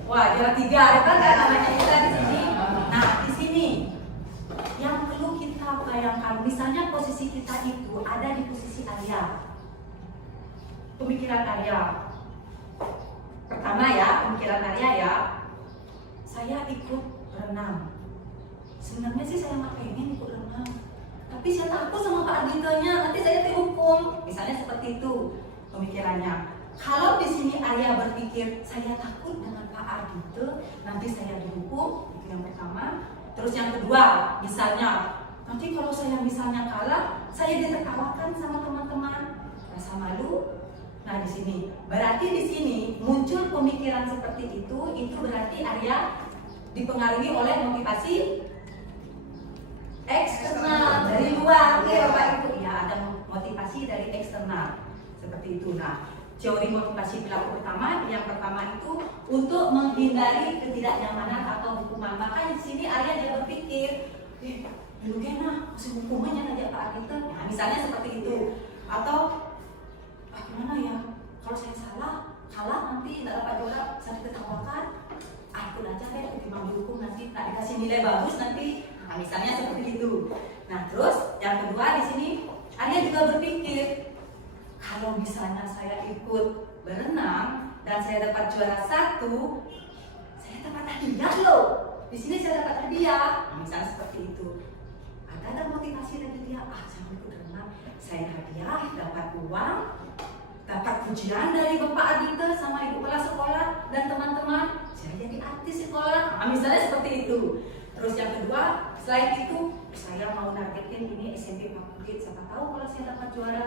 3. Wah, juara 3. Hebat kan namanya kita di sini. Nah, di sini yang perlu kita bayangkan, misalnya posisi kita itu ada di posisi Arya. Pemikiran Arya. Pertama ya, pemikiran Arya ya. Saya ikut renang. Sebenarnya sih saya nggak pengen ikut renang. Tapi saya takut sama Pak Arditonya, nanti saya dihukum. Misalnya seperti itu pemikirannya. Kalau di sini Arya berpikir saya takut dengan Pak Ardito, nanti saya dihukum. Itu yang pertama. Terus yang kedua, misalnya nanti kalau saya misalnya kalah, saya ditertawakan sama teman-teman, rasa malu. Nah, di sini berarti di sini muncul pemikiran seperti itu berarti Arya dipengaruhi oleh motivasi eksternal dari luar. Oke, Bapak Ibu, ya ada motivasi dari eksternal seperti itu. Nah, teori motivasi perilaku pertama, yang pertama itu untuk menghindari ketidaknyamanan atau hukuman. Maka di sini Arya dia berpikir, lu kena masih hukumannya aja Pak Ardito. Nah, misalnya seperti itu. Atau gimana ya? Kalau saya salah, kalah nanti tidak dapat juara, saya ditertawakan. Ikut aja deh, ketimbang dihukum nanti tak dikasih nilai bagus nanti. Nah, misalnya seperti itu. Nah, terus yang kedua di sini Arya juga berpikir, kalau misalnya saya ikut berenang dan saya dapat juara 1, saya dapat hadiah loh. Di sini saya dapat hadiah. Nah, misalnya seperti itu. Ada motivasi dari dia, saya ikut berenang, saya hadiah, dapat uang, dapat pujian dari Bapak Ardito sama Ibu Kepala Sekolah dan teman-teman, saya jadi artis sekolah. Nah, misalnya seperti itu. Terus yang kedua, selain itu saya mau nargetin ini SMP favorit. Siapa tahu kalau saya dapat juara,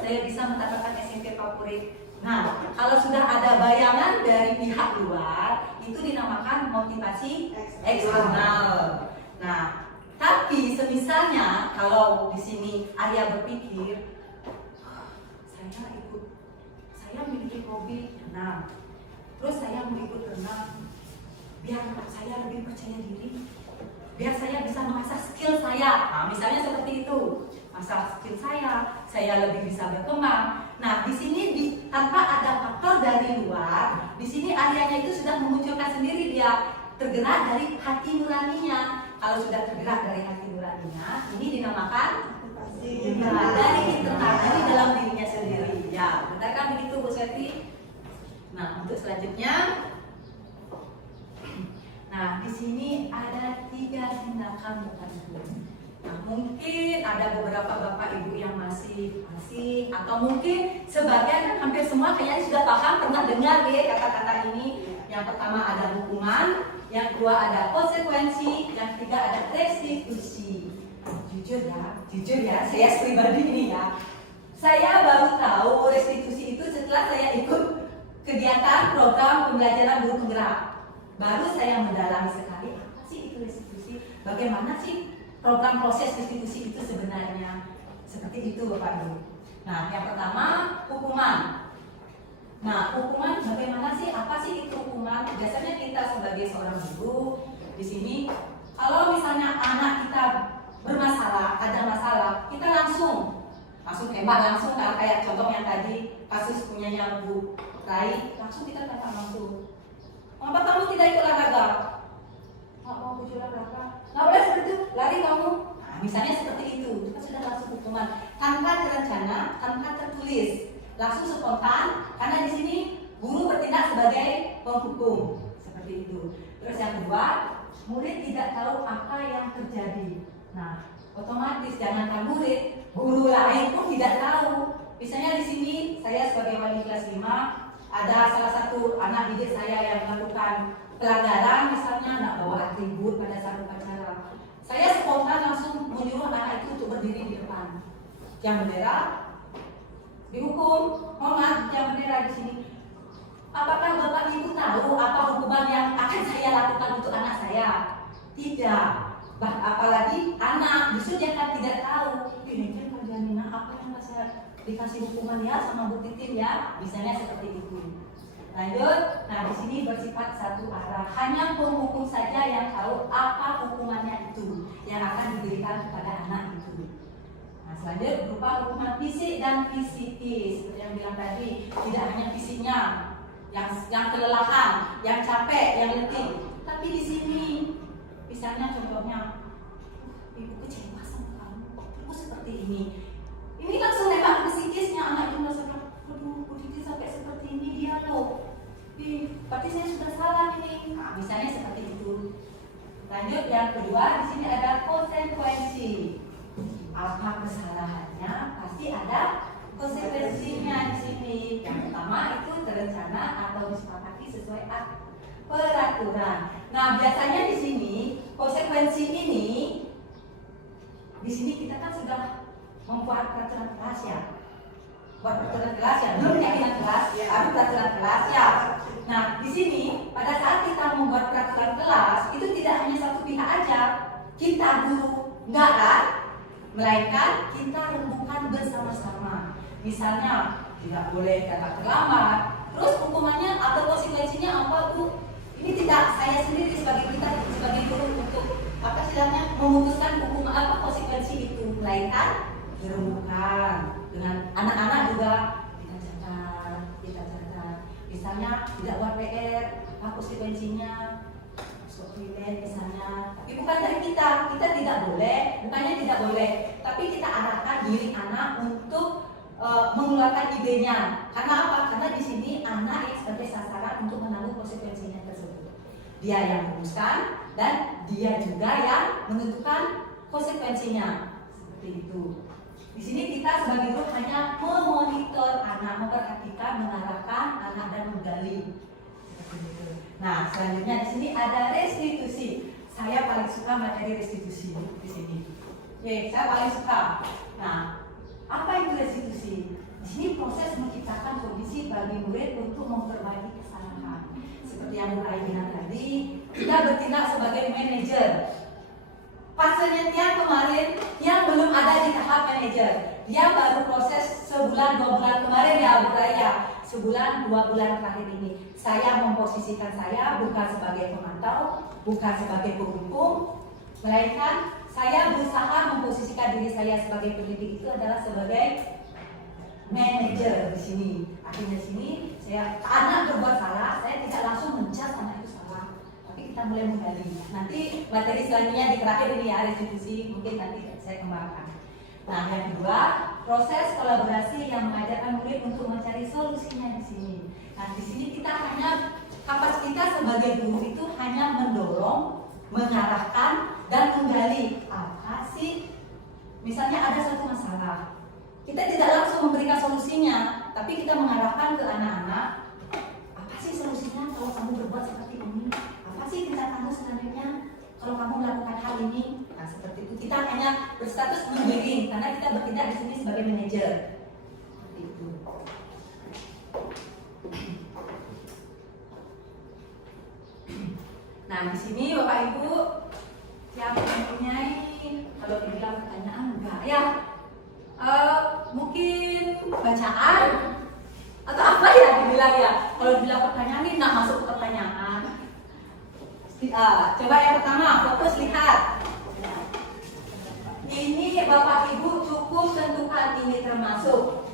saya bisa mendapatkan SMP favorit. Nah, kalau sudah ada bayangan dari pihak luar, itu dinamakan motivasi eksternal. Nah, tapi semisalnya kalau di sini Arya berpikir, saya memiliki hobi renang, terus saya mau ikut renang biar saya lebih percaya diri, biar saya bisa mengasah skill saya. Nah, misalnya seperti itu, mengasah skill saya lebih bisa berkembang. Nah, di sini tanpa ada faktor dari luar, di sini Aryanya itu sudah memunculkan sendiri, dia tergerak dari hati nuraninya. Kalau sudah tergerak dari hati nuraninya, ini dinamakan dari internal, dari dalam dirinya sendiri. Ya, benar kan begitu Bu Seti? Nah, untuk selanjutnya, nah di sini ada 3 tindakan bukan Ibu. Nah, mungkin ada beberapa bapak ibu yang masih asing, atau mungkin sebagian hampir semua kayaknya sudah paham, pernah dengar deh kata-kata ini. Yang pertama ada hukuman, yang kedua ada konsekuensi, yang ketiga ada restitusi. Jujur ya, saya pribadi ini ya, saya baru tahu restitusi itu setelah saya ikut kegiatan program pembelajaran guru penggerak. Baru saya mendalami sekali apa sih itu restitusi, bagaimana sih program proses restitusi itu sebenarnya. Seperti itu Bapak Ibu. Nah, yang pertama hukuman. Nah, hukuman bagaimana sih? Apa sih itu hukuman? Biasanya kita sebagai seorang guru di sini, kalau misalnya anak kita bermasalah, ada masalah, kita langsung tembak langsung, kalau kayak contoh yang tadi kasus punyanya Bu Rai, langsung kita tembak langsung. Kenapa kamu tidak ikut olahraga? Nggak mau ikut olahraga. Nggak boleh seperti itu, lari kamu. Nah, misalnya seperti itu sudah langsung hukuman tanpa terencana, tanpa tertulis, langsung spontan, karena di sini guru bertindak sebagai penghukum, seperti itu. Terus yang kedua, murid tidak tahu apa yang terjadi. Nah, otomatis jangankan murid, guru lain pun tidak tahu. Misalnya di sini saya sebagai wali kelas 5, ada salah satu anak didik saya yang melakukan pelanggaran, misalnya nggak bawa atribut pada saat upacara. Saya spontan langsung menyuruh anak itu untuk berdiri di depan tiang bendera, dihukum. Mohon tiang bendera di sini. Apakah Bapak Ibu tahu apa hukuman yang akan saya lakukan untuk anak saya? Tidak. Apalagi anak, justru dia kan tidak tahu. Ini kan kerjaan Nina, apa yang saya dikasih hukuman ya sama Bu Titin ya? Misalnya seperti itu. Lanjut, nah di sini bersifat satu arah. Hanya penghukum saja yang tahu apa hukumannya itu yang akan diberikan kepada anak itu. Nah, selanjutnya berupa hukuman fisik dan psikis. Seperti yang bilang tadi, tidak hanya fisiknya yang kelelahan, yang capek, yang letih, tapi di sini, misalnya contohnya, ibu kecewa sama kamu, ibu seperti ini. Ini langsung nembak ke psikisnya, anak itu merasakan, aduh, Bu Titi sampai seperti ini dia loh. Berarti saya sudah salah ini. Nah, misalnya seperti itu. Lanjut yang kedua, di sini ada konsekuensi. Apa kesalahannya? Pasti ada konsekuensinya di sini. Yang pertama itu terencana atau disepakati sesuai peraturan. Nah, biasanya di sini konsekuensi ini, di sini kita kan sudah membuat peraturan kelas ya. Buat peraturan kelas ya, belum keyakinan kelas, baru peraturan kelas ya. Nah, di sini pada saat kita membuat peraturan kelas itu tidak hanya satu pihak aja, kita guru enggak kan, melainkan kita rembukan bersama-sama. Misalnya tidak boleh datang terlambat. Terus hukumannya atau konsekuensinya apa Bu? Ini tidak saya sendiri sebagai kita sebagai guru untuk apa istilahnya memutuskan hukum apa konsekuensi itu, melainkan dirembukan dengan anak-anak juga kita catat. Misalnya tidak buat PR, apa konsekuensinya? Soalnya misalnya, tapi bukan dari kita tidak boleh, bukannya tidak boleh, tapi kita arahkan diri anak untuk mengeluarkan idenya. Karena apa? Karena di sini anak yang sebagai sasaran untuk menanggung konsekuensinya tersebut. Dia yang merumuskan dan dia juga yang menentukan konsekuensinya. Seperti itu. Di sini kita sebagai guru hanya memonitor anak, memperhatikan, mengarahkan anak dan menggali. Seperti itu. Nah, selanjutnya di sini ada restitusi. Saya paling suka materi restitusi di sini. Oke, saya paling suka. Nah, apa itu restitusi? Di sini proses menciptakan kondisi bagi murid untuk memperbaiki kesalahan. Seperti yang Bu Ai bilang tadi, kita bertindak sebagai manajer. Fasenya Tian kemarin yang belum ada di tahap manajer, dia baru proses sebulan 2 bulan kemarin ya Bu Raya. Sebulan 2 bulan terakhir ini saya memposisikan saya bukan sebagai pemantau, bukan sebagai penghukum, melainkan saya berusaha memposisikan diri saya sebagai pendidik itu adalah sebagai manajer di sini. Artinya di sini anak berbuat salah, saya tidak langsung mencat anak itu salah, tapi kita mulai menggali. Nanti materi selanjutnya di terakhir ini ya, restitusi, mungkin nanti saya kembangkan. Nah, yang kedua, proses kolaborasi yang mengajarkan murid untuk mencari solusinya di sini. Nah, di sini kita hanya kapasitas kita sebagai guru itu hanya mendorong, mengarahkan, dan menggali apa sih. Misalnya ada satu masalah, kita tidak langsung memberikan solusinya, tapi kita mengarahkan ke anak-anak, apa sih solusinya kalau kamu berbuat seperti ini? Apa sih tindakanmu selanjutnya kalau kamu melakukan hal ini? Nah, seperti itu. Kita hanya berstatus membimbing karena kita bertindak di sini sebagai manajer. Seperti itu. Nah, di sini Bapak Ibu yang mempunyai, kalau dibilang pertanyaan enggak ya, mungkin bacaan atau apa ya dibilang ya. Kalau dibilang pertanyaan ini nah masuk ke pertanyaan. Coba yang pertama, fokus lihat. Ini Bapak Ibu cukup tentukan ini termasuk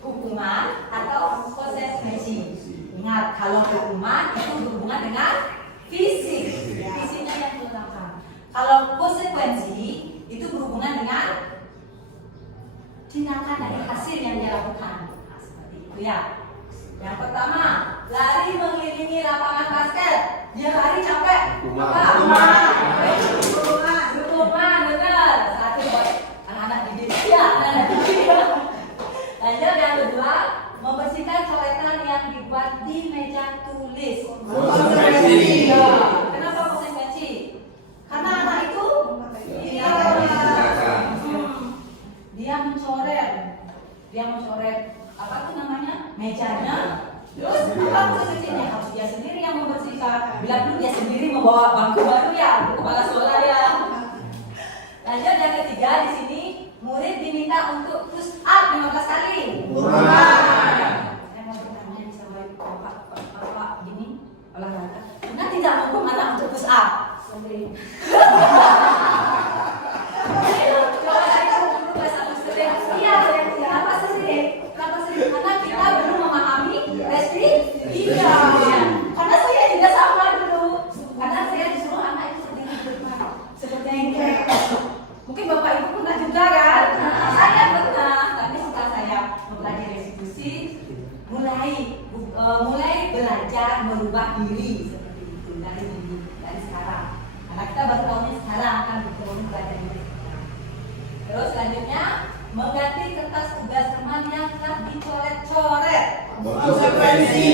hukuman atau konsekuensi. Ingat, kalau hukuman itu berhubungan dengan fisik, fisiknya yang dilakukan. Kalau konsekuensi itu berhubungan dengan tindakan dari hasil yang dia lakukan. Nah, seperti itu ya. Yang pertama, lari mengelilingi lapangan basket. Dia lari capek. Hukuman, benar. Satu buat anak-anak didik. Ya, anak-anak didik. Lanjut yang kedua, membersihkan coretan yang dibuat di meja tulis. Konsekuensi. Ya. Kenapa konsekuensi? Karena anak itu dia mencoret apa tuh namanya mejanya. Terus apa konsekuensinya? Harus dia sendiri yang membersihkan. Bila perlu dia sendiri membawa bangku baru ya, kepala sekolah ya. Lanjut yang ketiga, di sini murid diminta untuk push up 15 kali. Saya mau bertanya sama bapak gini olahraga. Benar tidak menghukum anak untuk push up? Karena kita belum memahami restriksi. Iya. Karena saya juga sama dulu. Karena saya disuruh anak itu sendiri berbuat seperti ini. Mungkin Bapak Ibu pernah juga kan? Saya pernah. Tapi setelah saya mempelajari restitusi, mulai belajar merubah diri seperti itu dari sekarang. Karena kita baru tahunya sekarang kan betul belajar diri. Terus selanjutnya mengganti kertas tugas teman yang telah dicoret-coret. Konsekuensi.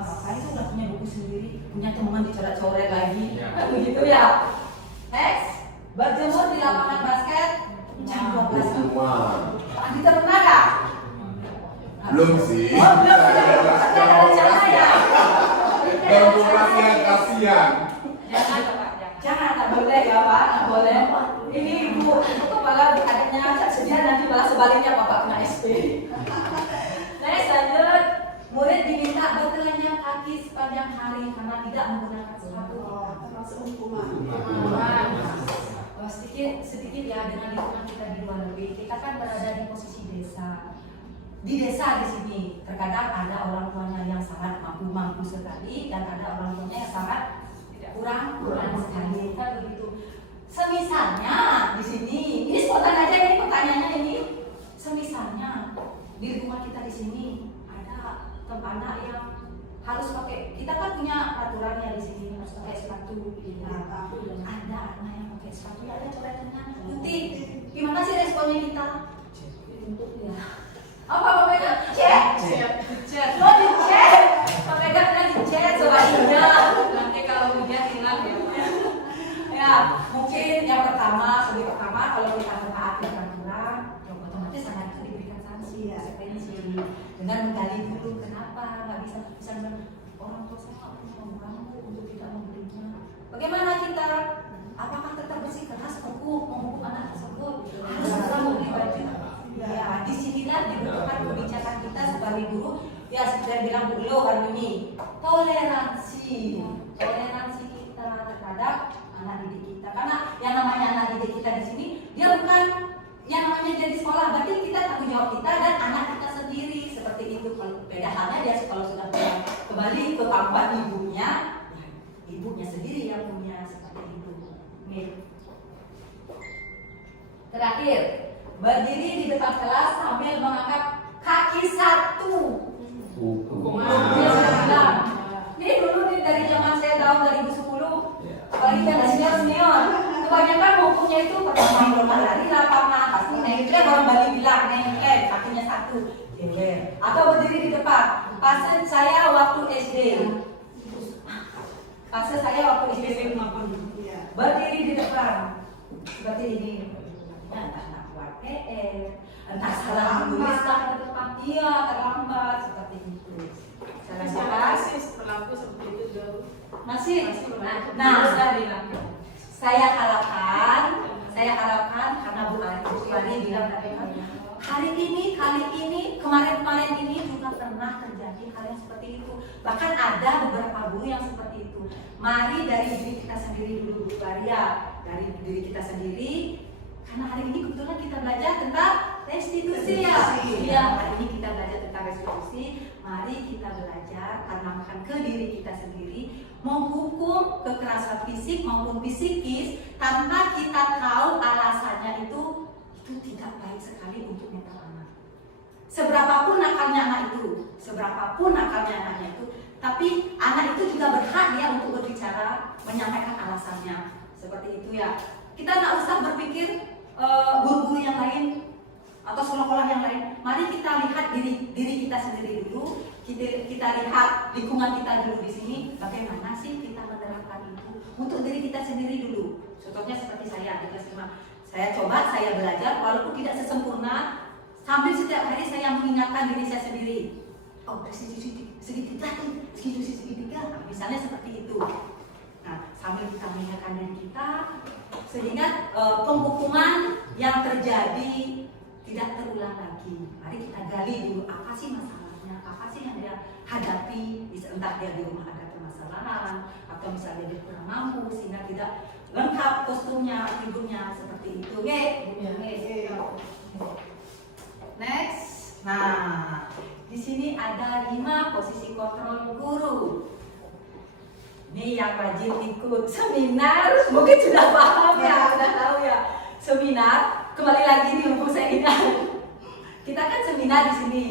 Saya itu udah punya buku sendiri, punya teman dicoret-coret lagi, begitu ya. Next, berjemur di lapangan basket jam 12. Hukuman. Kita pernah nggak? Belum sih. Oh, belum. Tapi ada rencana ya. Kasihan, kasihan. Jangan, tak boleh ya Pak, tak boleh. Ini ibu kepala adanya sedia nanti malah sebaliknya Bapak kena SP. Next, lanjut. Murid diminta bertelanjang kaki sepanjang hari karena tidak menggunakan sepatu. Termasuk hukuman. Sedikit ya dengan lingkungan kita di luar negeri. Kita kan berada di posisi desa. Di desa di sini terkadang ada orang tuanya yang sangat mampu sekali dan ada orang tuanya yang sangat kurang sekali, kan begitu. Semisalnya di sini, ini spontan aja ini pertanyaannya ini. Semisalnya di lingkungan kita di sini ada anak yang harus pakai, kita kan punya peraturannya di sini harus pakai sepatu. Ada anak yang pakai sepatu ada coretannya. Nanti gimana sih responnya kita? Ya. Apa pemegang dicek? Lo dicek? Pemegangnya dicek sebaliknya. Nanti kalau hujan hilang ya. Ya, mungkin yang pertama kalau kita mentaati peraturan, ya otomatis anak itu diberikan sanksi, konsekuensi. Dengan menggali dulu kenapa nggak bisa orang tua saya nggak punya uang untuk tidak membelinya. Bagaimana kita? Apakah tetap bersikeras menghukum anak tersebut? Harus kita membeli baju. Ya, disinilah dibutuhkan kebijakan kita sebagai guru. Ya, seperti yang bilang Bu Lo hari ini, toleransi kita terhadap anak didik kita. Karena yang namanya anak didik kita di sini, dia bukan yang namanya jadi sekolah. Berarti kita tanggung jawab kita dan anak Beda halnya dia kalau sudah kembali ke kamar ibunya, ya, ibunya sendiri yang punya seperti itu. Nih. Terakhir, berdiri di depan kelas sambil mengangkat kaki satu. Dia sudah bilang, ini dulu nih dari zaman saya tahun 2010, apalagi yang senior, kebanyakan bukunya itu pertama lomba lari, lapangan, pasti nengklek, orang Bali bilang nengklek, kakinya satu. Atau berdiri di depan. Fase saya waktu SD. Fase saya waktu SD berdiri di depan seperti ini. Entah kuat entah salah menulis ke depan dia terlambat seperti itu. Saya lanjutkan. Berlaku seperti itu dulu. Masih. Nah, saya harapkan karena Bu Ari bilang tadi, kali ini, kemarin ini juga pernah terjadi hal yang seperti itu. Bahkan ada beberapa guru yang seperti itu. Mari dari diri kita sendiri dulu, Bu Maria, dari diri kita sendiri. Karena hari ini kebetulan kita belajar tentang restitusi ya. Iya, hari ini kita belajar tentang restitusi. Mari kita belajar tanamkan ke diri kita sendiri, menghukum kekerasan fisik maupun psikis tanpa kita tahu alasannya itu tidak baik sekali untuk mental anak. Seberapapun nakalnya anak itu, tapi anak itu juga berhak ya untuk berbicara, menyampaikan alasannya. Seperti itu ya. Kita nggak usah berpikir guru-guru yang lain atau sekolah-sekolah yang lain. Mari kita lihat diri kita sendiri dulu. Kita lihat lingkungan kita dulu di sini. Bagaimana sih kita menerapkan itu untuk diri kita sendiri dulu. Contohnya seperti saya di kelas 5. Saya belajar walaupun tidak sesempurna, sambil setiap hari saya mengingatkan diri saya sendiri. Oh, segitiga, misalnya seperti itu. Nah, sambil kita mengingatkan diri kita, sehingga penghukuman yang terjadi tidak terulang lagi. Mari kita gali dulu apa sih masalahnya, apa sih yang dia hadapi, entah dia di rumah ada permasalahan atau misalnya dia kurang mampu sehingga tidak lengkap kostumnya, hidupnya seperti itu. Next. Nah, di sini ada 5 posisi kontrol guru. Ini yang rajin ikut seminar, mungkin sudah paham ya, sudah tahu ya. Seminar, kembali lagi di buku saya ingat. Kita kan seminar di sini,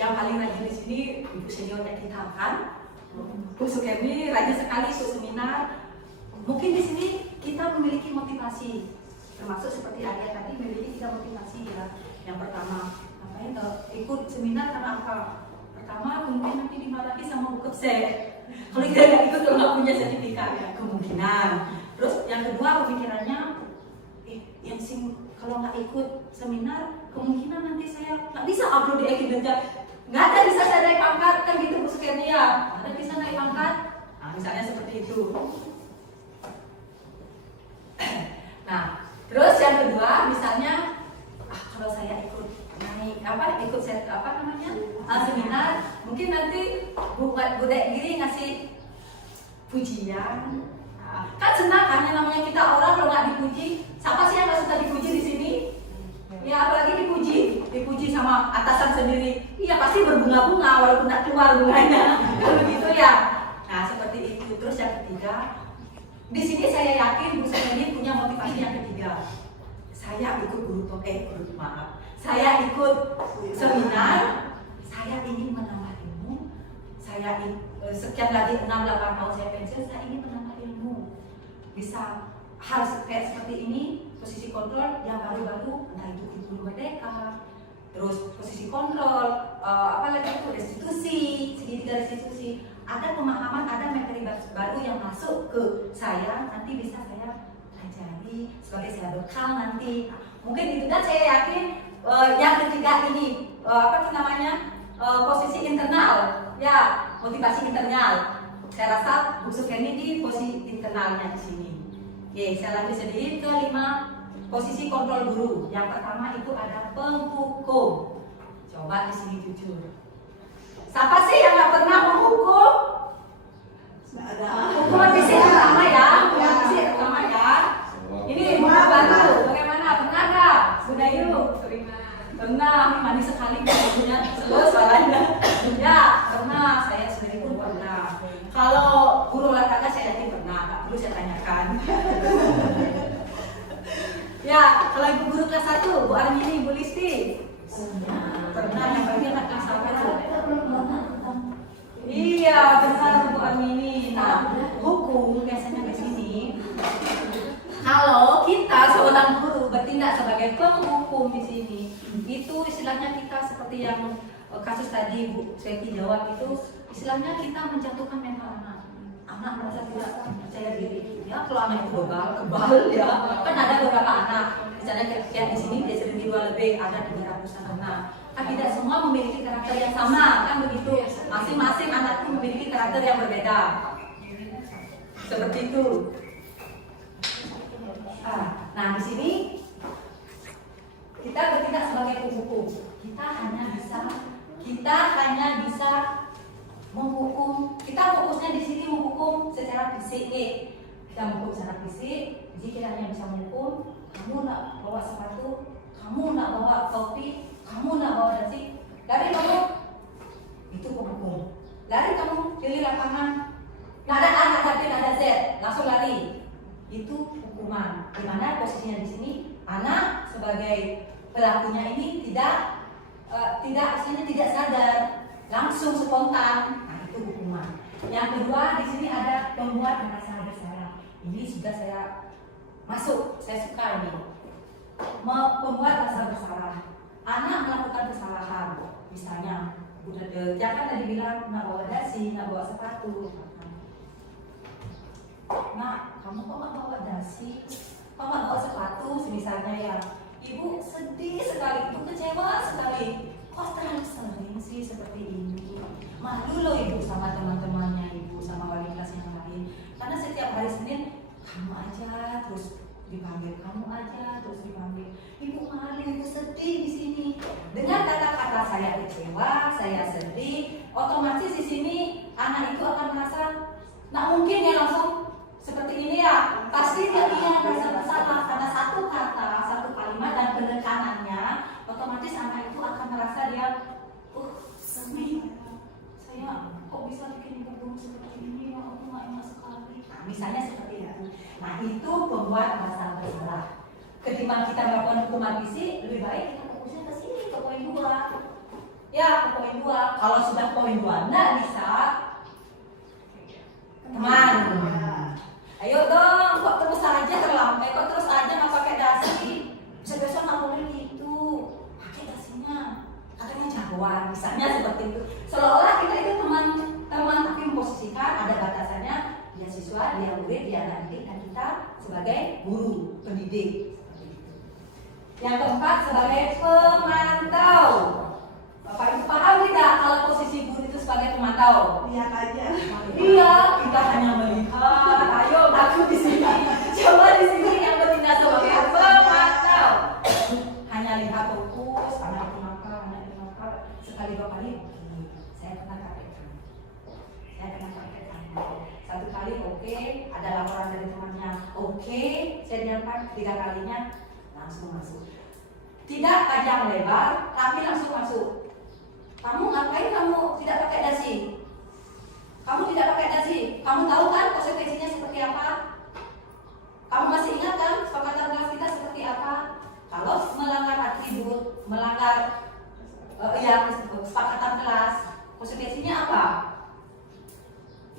yang paling rajin di sini ibu seniornya kita kan. Bu Sukemi rajin sekali ikut seminar. Mungkin di sini kita memiliki motivasi, termasuk seperti Arya tadi memiliki 3 motivasi ya. Yang pertama, ngapain ikut seminar karena apa? Pertama, mungkin nanti dimarahi sama Bu Kepse. Kalau kita nggak ikut, kalau nggak punya sertifikat, kemungkinan. Terus yang kedua pemikirannya, kalau nggak ikut seminar, kemungkinan nanti saya nggak bisa upload di Ekidenja. Nggak ada bisa saya naik pangkat, kan gitu Bu Sukemi ya. Nggak ada bisa naik pangkat. Nah, misalnya seperti itu. Nah, terus yang kedua, misalnya, kalau saya ikut seminar, mungkin nanti Bu Dek Giri ngasih pujian. Kan senang kan, yang namanya kita orang kalau nggak dipuji, siapa sih yang nggak suka dipuji di sini? Ya apalagi dipuji sama atasan sendiri. Iya pasti berbunga-bunga walaupun nggak keluar bunganya. Kalau gitu ya. Nah seperti itu. Terus yang ketiga, di sini saya yakin Bu Sukemi punya motivasi yang ketiga. Saya ikut saya ikut seminar, saya ingin menambah ilmu. Saya sekian lagi 6-8 tahun saya pensiun, saya ingin menambah ilmu. Bisa hal kayak seperti ini, posisi kontrol yang baru-baru, entah itu Guru Merdeka, terus posisi kontrol, apalagi itu restitusi, segitiga restitusi. Ada pemahaman, ada materi baru yang masuk ke saya, nanti bisa saya pelajari sebagai saya bekal nanti. Mungkin itu, dan saya yakin yang ketiga ini posisi internal, ya motivasi internal. Saya rasa Bu Sukemi di posisi internalnya di sini. Oke, saya lanjut sedikit ke 5 posisi kontrol guru. Yang pertama itu ada penghukum. Coba di sini jujur. Siapa sih yang nggak pernah menghukum? Hukuman fisik pertama ya, hukuman fisik pertama ya. Ini buku baru. Bagaimana? Pernah nggak? Sudah yuk. Pernah. Manis sekali punya soalnya. Ya. guru olahraga saya yakin pernah, nggak perlu saya tanyakan. Ya, kalau ibu guru kelas 1, Bu Armini, Bu Listi, pernah yang bagian kelas 1 tuh. Iya, benar Bu Armini. Nah, hukum biasanya di sini. Kalau kita seorang guru bertindak sebagai penghukum di sini, itu istilahnya kita seperti yang kasus tadi Bu Seti jawab itu, istilahnya kita menjatuhkan mental anak. Anak merasa tidak percaya diri. Ya, kalau anak itu kebal ya. Kan ada beberapa anak, misalnya kayak di sini dia sering 2 lebih, ada 300-an anak. Kan tidak semua memiliki karakter yang sama, kan begitu. Masing-masing anak itu memiliki karakter yang berbeda. Seperti itu. Nah, di sini kita bertindak sebagai penghukum. Kita hanya bisa menghukum. Kita fokusnya di sini menghukum secara fisik. Kita menghukum secara fisik. Jadi kita hanya bisa menghukum. Kamu nak bawa sepatu, kamu nak bawa topi, kamu nak bawa dasi. Dari kamu itu penghukum. Dari kamu pilih lapangan. Nada A, nada B, nada Z, langsung lari. Itu hukuman. Di mana posisinya di sini anak sebagai pelakunya ini tidak aslinya tidak sadar, langsung spontan. Nah, itu hukuman. Yang kedua di sini ada pembuat merasa bersalah. Ini sudah saya masuk, saya suka ini. Pembuat rasa bersalah. Anak melakukan kesalahan, misalnya jangan tadi bilang nak bawa dasi, nak bawa sepatu. Nah, kamu kok nggak bawa dasi? Kok nggak bawa sepatu? Misalnya ya, ibu sedih sekali, ibu kecewa sekali. Kok terlalu sering sih seperti ini? Malu loh ibu sama teman-temannya, ibu sama wali kelas yang lain. Karena setiap hari Senin kamu aja terus dipanggil, kamu aja terus dipanggil. Ibu malu, ibu sedih di sini. Dengan kata-kata saya kecewa, saya sedih, otomatis di sini anak itu akan merasa, nggak mungkin ya langsung seperti ini ya, pasti dia merasa bersalah karena satu kata, satu kalimat dan penekanannya, otomatis anak itu akan merasa dia, saya kok bisa bikin ibu guru seperti ini ya, aku nggak enak sekali. Nah, misalnya seperti itu. Nah, itu membuat rasa bersalah. Ketimbang kita melakukan hukuman fisik, lebih baik kita fokusnya ke sini, ke poin 2. Ya, ke poin 2. Kalau sudah poin 2 nggak bisa, teman. Ayo dong, kok terus aja terlambat, kok terus aja nggak pakai dasi? Besok nggak boleh gitu, pakai dasinya. Katanya jagoan, misalnya seperti itu. Seolah kita itu teman-teman, tapi memposisikan ada batasannya. Dia siswa, dia murid, dia anak didik, dan kita sebagai guru, pendidik. Yang keempat sebagai pemantau. Bapak Ibu paham tidak kalau posisi guru itu sebagai pemantau? Lihat aja. Iya, kita hanya melihat. Ayo, aku di sini. Coba di sini yang bertindak sebagai pemantau. Hanya lihat fokus, anak itu nakal. Sekali 2 kali, saya kena KPK. Satu kali oke, ada laporan dari temannya. Oke, saya diangkat 3 kalinya langsung masuk. Tidak panjang lebar, tapi langsung masuk. Kamu ngapain kamu tidak pakai dasi? Kamu tidak pakai dasi. Kamu tahu kan konsekuensinya seperti apa? Kamu masih ingat kan kesepakatan kelas kita seperti apa? Kalau melanggar atribut, melanggar kesepakatan kelas, konsekuensinya apa?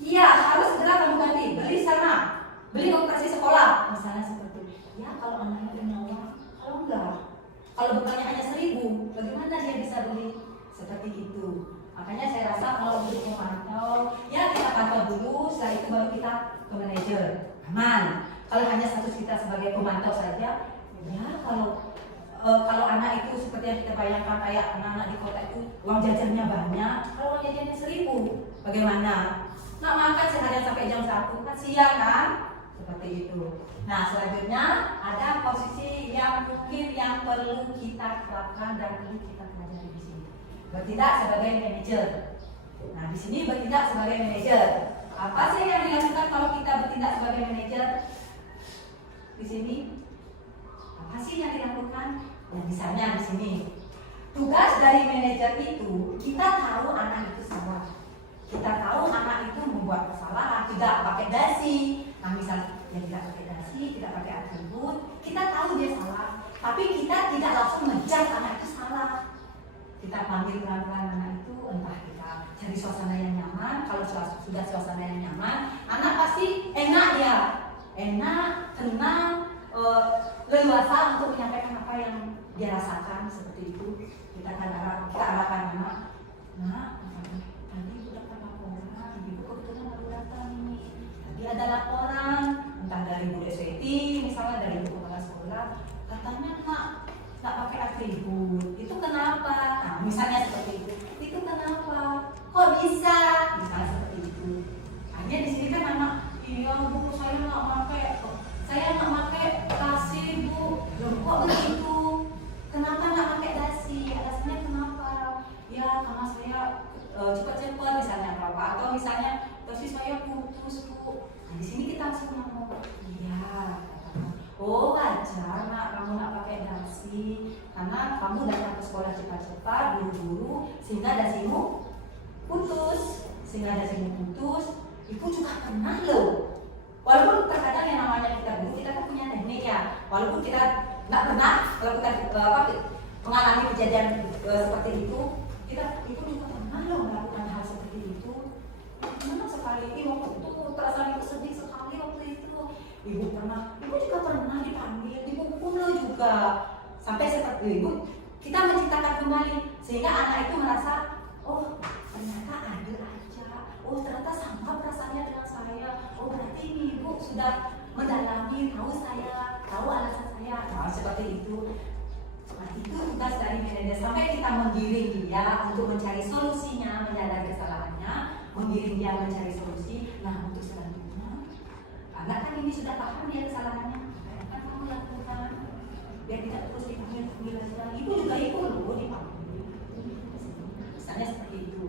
Iya, harus segera kamu ganti. Beli sana, beli operasi sekolah, misalnya seperti itu. Ya, kalau anaknya punya uang, kalau enggak, kalau bukannya hanya 1.000, bagaimana dia bisa beli? Seperti itu. Makanya saya rasa kalau untuk memantau, ya kita pantau dulu, setelah itu baru kita ke manajer. Aman. Kalau hanya status kita sebagai pemantau saja, ya kalau anak itu seperti yang kita bayangkan kayak anak-anak di kota itu uang jajannya banyak, kalau uang jajannya 1.000, bagaimana? Nak makan seharian sampai jam 1, kasihan kan? Seperti itu. Nah, selanjutnya ada posisi yang mungkin yang perlu kita terapkan dan perlu kita pelajari di sini. Bertindak sebagai manajer. Nah, di sini bertindak sebagai manajer. Apa sih yang dilakukan kalau kita bertindak sebagai manajer? Di sini apa sih yang dilakukan? Nah, misalnya di sini tugas dari manajer itu kita tahu anak itu salah. kita tahu anak itu membuat kesalahan, tidak pakai dasi. Nah misalnya dia tidak pakai dasi, tidak pakai atribut, kita tahu dia salah, tapi kita tidak langsung menjudge anak itu salah. Kita panggil pelan-pelan anak itu, entah kita cari suasana yang nyaman. Kalau sudah suasana yang nyaman, anak pasti enak ya, enak, tenang, leluasa untuk menyampaikan apa yang dia rasakan seperti itu. Kita arahkan anak, nah tadi ibu dapat laporan, ibu kebetulan baru datang ini. Tadi ada laporan, entah dari Bu Desweti, misalnya dari ibu kepala sekolah, katanya nggak pakai atribut. Itu kenapa? Nah, misalnya seperti itu kenapa? Kok bisa? Misalnya seperti itu. Hanya di sini kan anak, iya bu, saya nggak pakai dasi bu. Loh, kok begitu? Kenapa nggak pakai dasi? Alasannya kenapa? Ya karena saya cepat-cepat misalnya apa, atau misalnya dasi saya putus bu. Nah, di sini kita langsung ngomong, iya. Oh wajar nak kamu nak pakai dasi karena kamu datang ke sekolah cepat-cepat buru-buru sehingga dasimu putus. Ibu juga pernah loh. Walaupun terkadang yang namanya kita guru, kita kan punya teknik ya. Walaupun kita nggak pernah, kalau kita mengalami kejadian seperti itu, ibu juga pernah loh melakukan hal seperti itu. Gimana sekali ibu waktu itu perasaan ibu sedih sekali waktu itu. Ibu juga pernah dipanggil, dipukul lo juga. Sampai seperti itu, kita menciptakan kembali sehingga anak itu merasa, oh ternyata adil aja, oh ternyata sama perasaannya dengan saya, oh berarti ibu sudah mendalami, tahu alasan saya. Nah, seperti itu. Nah, itu tugas dari manajer, sampai kita menggiring dia untuk mencari solusinya, menyadari kesalahannya, menggiring dia mencari solusi. Nah, untuk selanjutnya, anak kan ini sudah paham dia kesalahannya, apa yang kamu lakukan? Dia tidak terus dipanggil aja. Ibu juga loh dipanggil. Misalnya seperti itu.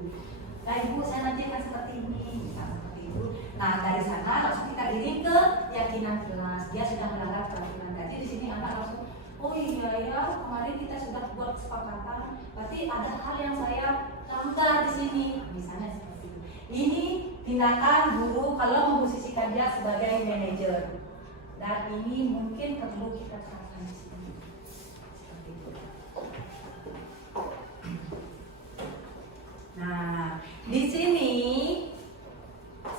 Nah, ibu saya nanti akan seperti ini, misalnya seperti itu. Nah, dari sana langsung kita giring ke keyakinan kelas. Dia sudah melanggar peraturan tadi. Di sini anak langsung, oh iya ya, kemarin kita sudah buat kesepakatan. Berarti ada hal yang saya langgar di sini. Misalnya seperti itu. Ini tindakan guru kalau memposisikan dia sebagai manajer. Dan ini mungkin perlu kita terapkan di sini. Seperti itu. Nah, di sini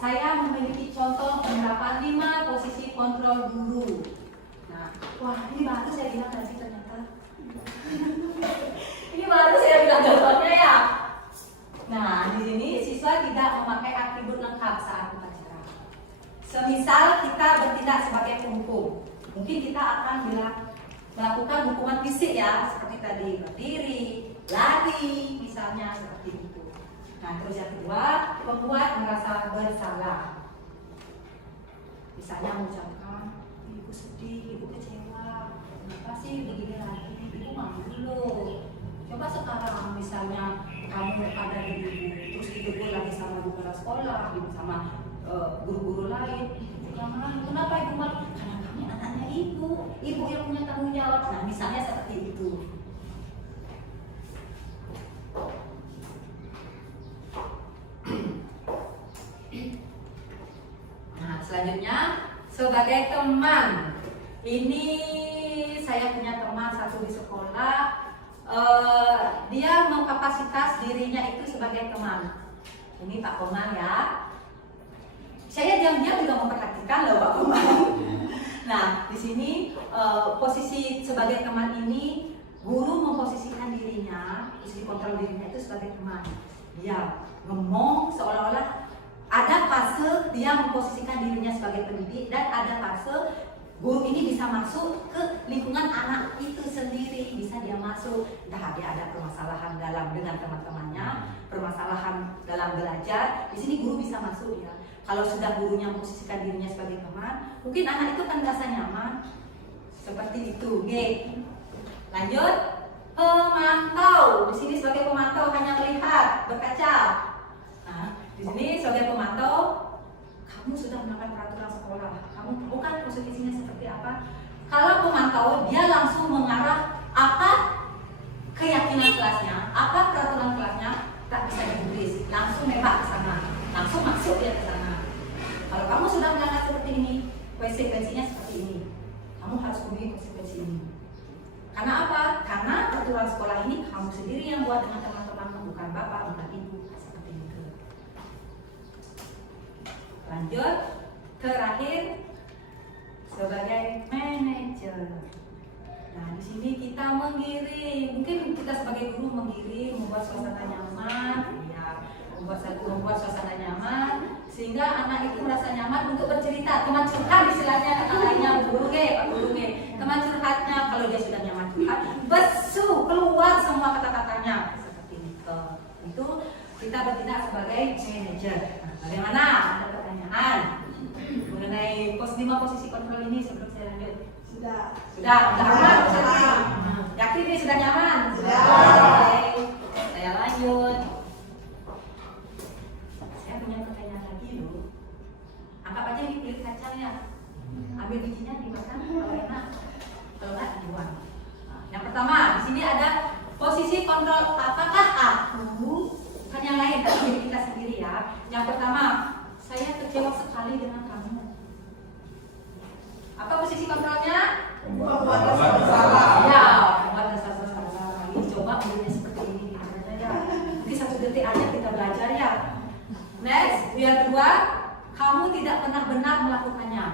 saya memiliki contoh penerapan 5 posisi kontrol guru. Nah, wah ini baru saya bilang tadi ternyata. Ini baru saya bilang contohnya ya. Nah, di sini siswa tidak memakai atribut lengkap saat upacara. Semisal kita bertindak sebagai penghukum, mungkin kita akan melakukan hukuman fisik ya, seperti tadi berdiri, lari, misalnya seperti itu. Nah, terus yang kedua, membuat merasa bersalah. Misalnya mengucapkan, ibu sedih, ibu kecewa, kenapa sih begini lagi, ibu malu dulu. Coba sekarang misalnya kamu ada di ibu, terus ibu lagi sama guru kepala sekolah, ibu sama guru-guru lain, jangan, kenapa ibu malu? Karena kami anaknya ibu yang punya tanggung jawab. Nah, misalnya seperti itu. Nah, selanjutnya sebagai teman. Ini saya punya teman satu di sekolah. Dia mengkapasitas dirinya itu sebagai teman. Ini Pak Komang ya. Saya diam-diam juga memperhatikan loh Pak Komang. Nah, di sini posisi sebagai teman ini, guru memposisikan dirinya, posisi kontrol dirinya itu sebagai teman. Dia ngomong seolah-olah ada fase dia memposisikan dirinya sebagai pendidik, dan ada fase guru ini bisa masuk ke lingkungan anak itu sendiri, bisa dia masuk, entah dia ada permasalahan dengan teman-temannya, permasalahan dalam belajar, di sini guru bisa masuk ya. Kalau sudah gurunya memposisikan dirinya sebagai teman, mungkin anak itu kan merasa nyaman, seperti itu. Oke, lanjut. Pemantau, di sini sebagai pemantau hanya melihat, berkaca. Nah, di sini sebagai pemantau, kamu sudah melakukan peraturan sekolah, kamu tahu kan posisinya seperti apa. Kalau pemantau, dia langsung mengarah apa keyakinan kelasnya, apa peraturan kelasnya, tak bisa ditulis, langsung nembak ke sana. langsung masuk ya ke sana. Kalau kamu sudah melanggar seperti ini, konsekuensinya seperti ini. Kamu harus penuhi konsekuensi ini. Karena apa? Karena peraturan sekolah ini kamu sendiri yang buat dengan teman-teman, bukan bapak, bukan ibu, seperti itu. Lanjut, terakhir sebagai manajer. Nah, di sini kita menggiring. Mungkin kita sebagai guru menggiring, membuat suasana nyaman, ya, membuat suasana nyaman, sehingga anak itu merasa nyaman untuk bercerita. Teman curhat istilahnya kata lainnya, guru Pak guru teman curhatnya kalau dia sudah nyaman curhat, besu keluar semua kata-katanya seperti itu. Itu kita bertindak sebagai manajer. Nah, bagaimana? Ada pertanyaan mengenai posisi kontrol ini sebelum saya lanjut? Sudah aman? Yakin nih sudah nyaman? Sudah. Oke, saya lanjut. Saya punya pertanyaan lagi Bu. Anggap aja ini kulit kacangnya. Ambil bijinya dimakan kalau enak, kalau enggak dibuang. Nah, yang pertama di sini ada posisi kontrol. Apakah aku, bukan yang lain, tapi diri kita sendiri ya. Yang pertama, saya kecewa sekali dengan kamu. Apa posisi kontrolnya? Membuat dasar bersalah. Ya, membuat dasar bersalah. Ini coba mulainya seperti ini gimana ya? Nanti 1 detik aja kita belajar ya. Next, yang kedua, kamu tidak pernah benar melakukannya.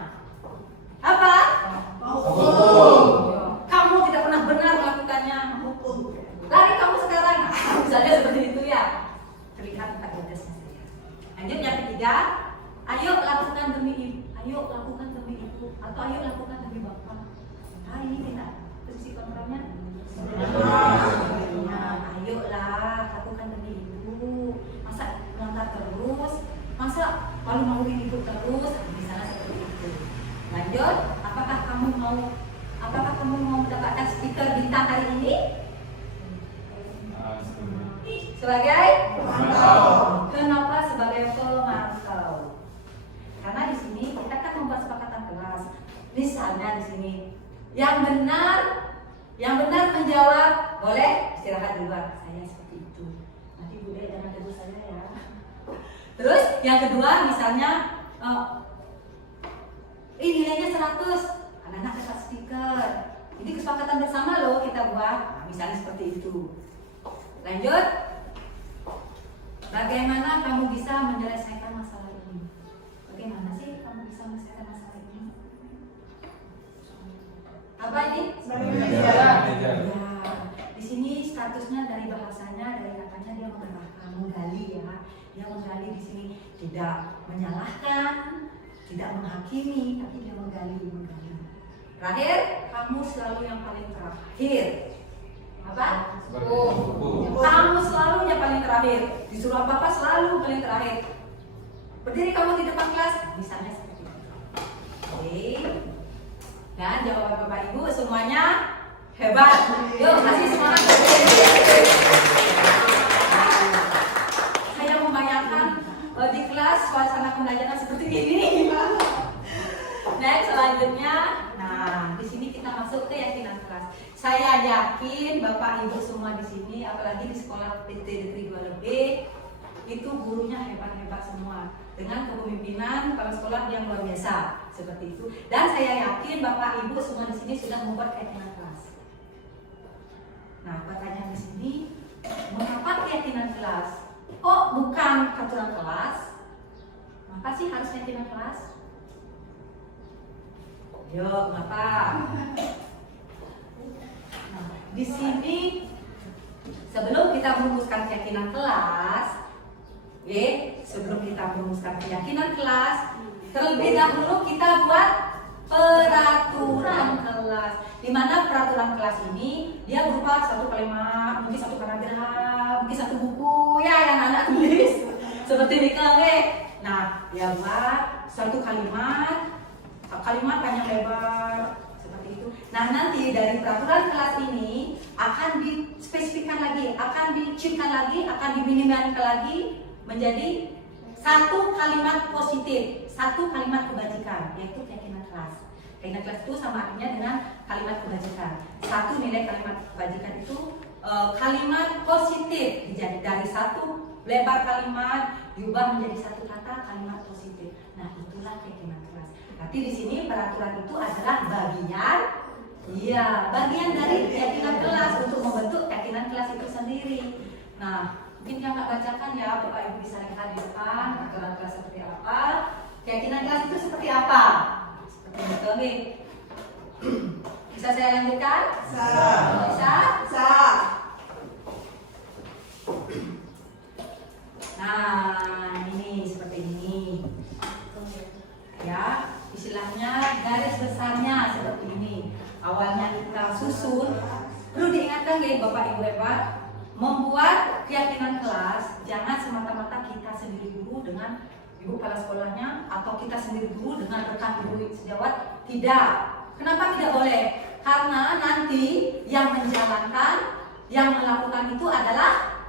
Apa? Kamu tidak pernah benar melakukannya. Lari kamu sekarang. Misalnya seperti itu ya. Terlihat tak ada saya. Lanjut yang ketiga, ayo lakukan demi ibu. Ayo lakukan demi ibu. Atau ayo lakukan demi bapak. Nah, ini tidak posisi kontrolnya. Nah, ayolah lakukan demi ibu. Masa melanggar terus? Masa malu-maluin ibu terus? Di sana seperti itu. Lanjut, apakah kamu mau mendapatkan stiker bintang hari ini? Sebagai pemantau. Kenapa sebagai pemantau? Karena di sini kita kan membuat sepakatan kelas. Misalnya di sini yang benar menjawab, boleh istirahat di luar. Saya seperti itu. Nanti Bude jangan tegur saya ya. Terus yang kedua misalnya nilainya 100, anak-anak dapat stiker. Ini kesepakatan bersama loh kita buat. Nah, misalnya seperti itu. Lanjut. Bagaimana kamu bisa menyelesaikan masalah ini? Bagaimana sih kamu bisa menyelesaikan masalah ini? Apa ini? Ya, di sini statusnya dari bahasanya, dari katanya dia menggali ya. Dia menggali di sini tidak menyalahkan, tidak menghakimi, tapi dia menggali. Terakhir, kamu selalu yang paling terakhir. Apa? Kamu selalu yang paling terakhir. Disuruh apa-apa selalu paling terakhir. Berdiri kamu di depan kelas, misalnya seperti itu. Oke. Dan jawaban Bapak Ibu semuanya hebat. Yuk kasih semangat. Saya membayangkan di kelas suasana pembelajaran seperti ini. Next, selanjutnya, nah di sini kita masuk ke keyakinan kelas. Saya yakin Bapak Ibu semua di sini, apalagi di sekolah PT Negeri 2 Lebih, itu gurunya hebat-hebat semua dengan kepemimpinan kepala sekolah yang luar biasa seperti itu. Dan saya yakin Bapak Ibu semua di sini sudah membuat keyakinan kelas. Nah, pertanyaan di sini, mengapa keyakinan kelas? Kok bukan peraturan kelas? Maka sih harus keyakinan kelas? Yuk, kenapa? Nah, di sini sebelum kita merumuskan keyakinan kelas, sebelum kita merumuskan keyakinan kelas, terlebih dahulu kita buat peraturan kelas. Di mana peraturan kelas ini dia berupa satu kalimat, mungkin satu paragraf, mungkin satu buku ya yang anak tulis seperti ini kan. Nah, dia buat satu kalimat panjang lebar seperti itu. Nah, nanti dari peraturan kelas ini akan dispesifikkan lagi, akan diciptakan lagi, akan diminimalkan lagi menjadi satu kalimat positif, satu kalimat kebajikan, yaitu keyakinan kelas. Keyakinan kelas itu sama artinya dengan kalimat kebajikan. Satu nilai kalimat kebajikan itu kalimat positif, jadi dari satu lebar kalimat diubah menjadi satu kata kata kalimat positif. Nah, itulah keyakinan kelas. Berarti di sini peraturan itu adalah bagian dari keyakinan kelas untuk membentuk keyakinan kelas itu sendiri. Nah, mungkin yang nggak bacakan ya, Bapak Ibu bisa lihat di depan peraturan kelas seperti apa, keyakinan kelas itu seperti apa. Seperti itu nih. Bisa saya lanjutkan? Bisa? Nah, ini seperti ini. Ya, istilahnya garis besarnya seperti ini. Awalnya kita susun. Perlu diingatkan ya Bapak Ibu hebat, membuat keyakinan kelas jangan semata-mata kita sendiri guru dengan ibu kepala sekolahnya atau kita sendiri guru dengan rekan ibu sejawat. Tidak. Kenapa tidak boleh? Karena nanti yang menjalankan, yang melakukan itu adalah